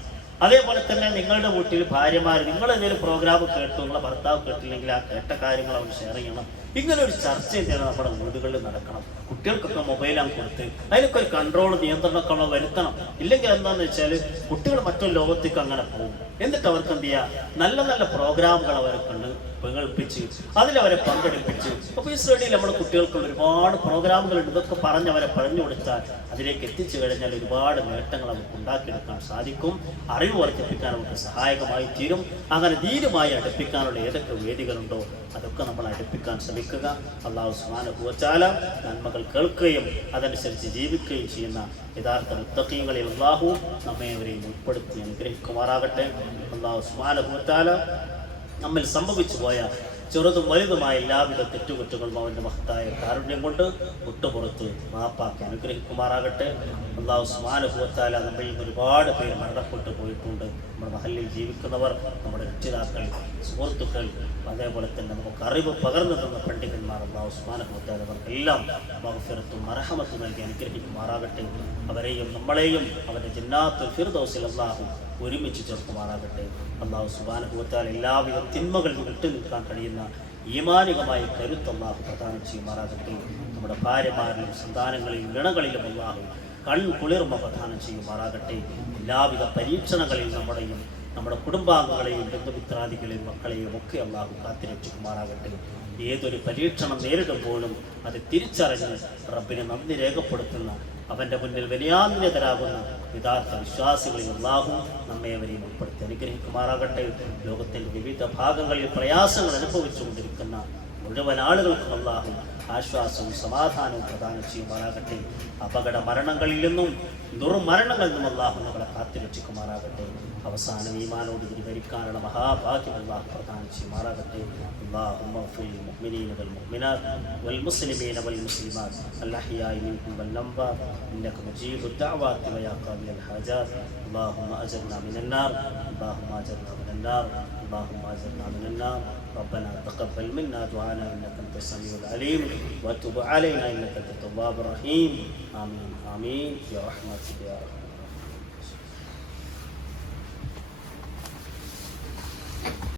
അതേപോലെ തന്നെ നിങ്ങളുടെ വീട്ടിൽ ഭാര്യമാർ, നിങ്ങളെന്തെങ്കിലും പ്രോഗ്രാം കേട്ടു, നിങ്ങളെ ഭർത്താവ് കേട്ടില്ലെങ്കിൽ ആ കേട്ട കാര്യങ്ങൾ അവർ ഷെയർ ചെയ്യണം. ഇങ്ങനെ ഒരു ചർച്ച എന്താണ് നമ്മുടെ വീടുകളിൽ നടക്കണം. കുട്ടികൾക്കൊക്കെ മൊബൈലാണ് കൊടുത്ത് അതിനൊക്കെ ഒരു കൺട്രോൾ, നിയന്ത്രണമൊക്കെ നമ്മൾ വരുത്തണം. ഇല്ലെങ്കിൽ എന്താണെന്ന് വെച്ചാൽ കുട്ടികൾ മറ്റൊരു ലോകത്തേക്ക് അങ്ങനെ പോകും. എന്നിട്ട് അവർക്ക് എന്ത് ചെയ്യുക? നല്ല നല്ല പ്രോഗ്രാമുകൾ അവർക്കുണ്ട് പങ്കെടുപ്പിച്ച് അതിലവരെ പങ്കെടുപ്പിച്ച്. അപ്പോൾ ഈ സ്റ്റഡിയിൽ നമ്മുടെ കുട്ടികൾക്കുള്ള ഒരുപാട് പ്രോഗ്രാമുകളുണ്ട്. ഇതൊക്കെ അവരെ പറഞ്ഞു കൊടുത്താൽ അതിലേക്ക് എത്തിച്ചു കഴിഞ്ഞാൽ ഒരുപാട് നേട്ടങ്ങൾ നമുക്ക് ഉണ്ടാക്കിയെടുക്കാൻ സാധിക്കും. അറിവ് വർദ്ധിപ്പിക്കാൻ നമുക്ക് സഹായകമായി തീരും. അങ്ങനെ ധീരമായി അടുപ്പിക്കാനുള്ള ഏതൊക്കെ വേദികളുണ്ടോ അതൊക്കെ നമ്മൾ അടുപ്പിക്കാൻ ശ്രമിക്കുക. അല്ലാഹു സുബ്ഹാനഹു വ തആല നന്മകൾ കേൾക്കുകയും അതനുസരിച്ച് ജീവിക്കുകയും ചെയ്യുന്ന യഥാർത്ഥ മുത്തഖീങ്ങളിൽ അല്ലാഹു നമ്മേവരെയും ഉൾപ്പെടുത്തി അനുഗ്രഹിക്കുമാറാകട്ടെ. അല്ലാഹു സുബ്ഹാനഹു വ തആല നമ്മിൽ സംഭവിച്ചു പോയ ചെറുതും വലുതുമായ എല്ലാവിധ തെറ്റുകുറ്റങ്ങളും അവൻ്റെ മഹത്തായ കാരുണ്യം കൊണ്ട് വിട്ടുപുറത്ത് മാപ്പാക്കി അനുഗ്രഹിക്കുമാറാകട്ടെ. അല്ലാഹു സുബ്ഹാനഹു വ തആല നമ്മളിൽ ഒരുപാട് പേര് മരണപ്പെട്ടു പോയിട്ടുണ്ട്. നമ്മുടെ മഹല്ലിൽ ജീവിക്കുന്നവർ, നമ്മുടെ രക്ഷിതാക്കൾ, സുഹൃത്തുക്കൾ, അതേപോലെ തന്നെ നമുക്ക് അറിവ് പകർന്നു തന്ന പണ്ഡിതന്മാർ, അല്ലാഹു സുബ്ഹാനഹു വ തആല അവർക്കെല്ലാം മഗ്ഫിറത്തും മർഹമത്തും നൽകി അനുഗ്രഹിക്കുമാറാകട്ടെ. അവരെയും നമ്മളെയും അവരുടെ ജന്നാത്തുൽ ഫിർദൗസിൽ അല്ലാഹു ഒരുമിച്ച് ചേർക്കുമാറാകട്ടെ. അല്ലാഹു സുബ്ഹാനഹു വ തആല എല്ലാവിധ തിന്മകളിൽ വിട്ടു നിൽക്കാൻ കഴിയുന്ന ഈമാനികമായ കരുത്ത് അല്ലാഹു പ്രദാനം ചെയ്യുമാറാകട്ടെ. നമ്മുടെ ഭാര്യമാരിലും സന്താനങ്ങളിലും ഗണങ്ങളിലും അല്ലാഹു കൺകുളിർമ പ്രദാനം ചെയ്യുമാറാകട്ടെ. എല്ലാവിധ പരീക്ഷണങ്ങളിൽ നമ്മുടെ കുടുംബാംഗങ്ങളെയും ബന്ധുമിത്രാദികളെയും മക്കളെയും ഒക്കെ അല്ലാഹു കാത്തിരക്ഷിക്കുമാറാകട്ടെ. ഏതൊരു പരീക്ഷണം നേരിടുമ്പോഴും അത് തിരിച്ചറിഞ്ഞ് റബ്ബിനെ നന്ദി രേഖപ്പെടുത്തുന്ന, അവൻ്റെ മുന്നിൽ വിനയാന്വിതരാകുന്ന യഥാർത്ഥ വിശ്വാസികളിൽ അല്ലാഹു നമ്മേവരെയും ഉൾപ്പെടുത്തി അനുഗ്രഹിക്കുമാറാകട്ടെ. ലോകത്തിൻ്റെ വിവിധ ഭാഗങ്ങളിൽ പ്രയാസങ്ങൾ അനുഭവിച്ചുകൊണ്ടിരിക്കുന്ന മുഴുവൻ ആളുകൾക്കും അല്ലാഹു ആശ്വാസവും സമാധാനവും പ്രദാനം ചെയ്യുമാറാകട്ടെ. അപകട മരണങ്ങളിൽ നിന്നും ദുർമരണങ്ങളിൽ നിന്നും അല്ലാഹു നമ്മളെ കാത്തുരക്ഷിക്കുമാറാകട്ടെ. അവസാനം ഈമാനോട് കൂടി മരിക്കാനുള്ള മഹാഭാഗ്യം അല്ലാഹു പ്രദാനം ചെയ്യുമാറാകട്ടെ. اللهم اغفر للمؤمنين والمؤمنات والمسلمين والمسلمات الأحياء منهم والأموات إنك مجيب الدعوات ويا قاضي الحاجات. اللهم أجرنا من النار، اللهم أجرنا من النار، اللهم أجرنا من النار. ربنا تقبل منا دعانا إنك أنت السميع العليم وتب علينا إنك أنت التواب الرحيم. آمين آمين يا رحمتك يا رحمة.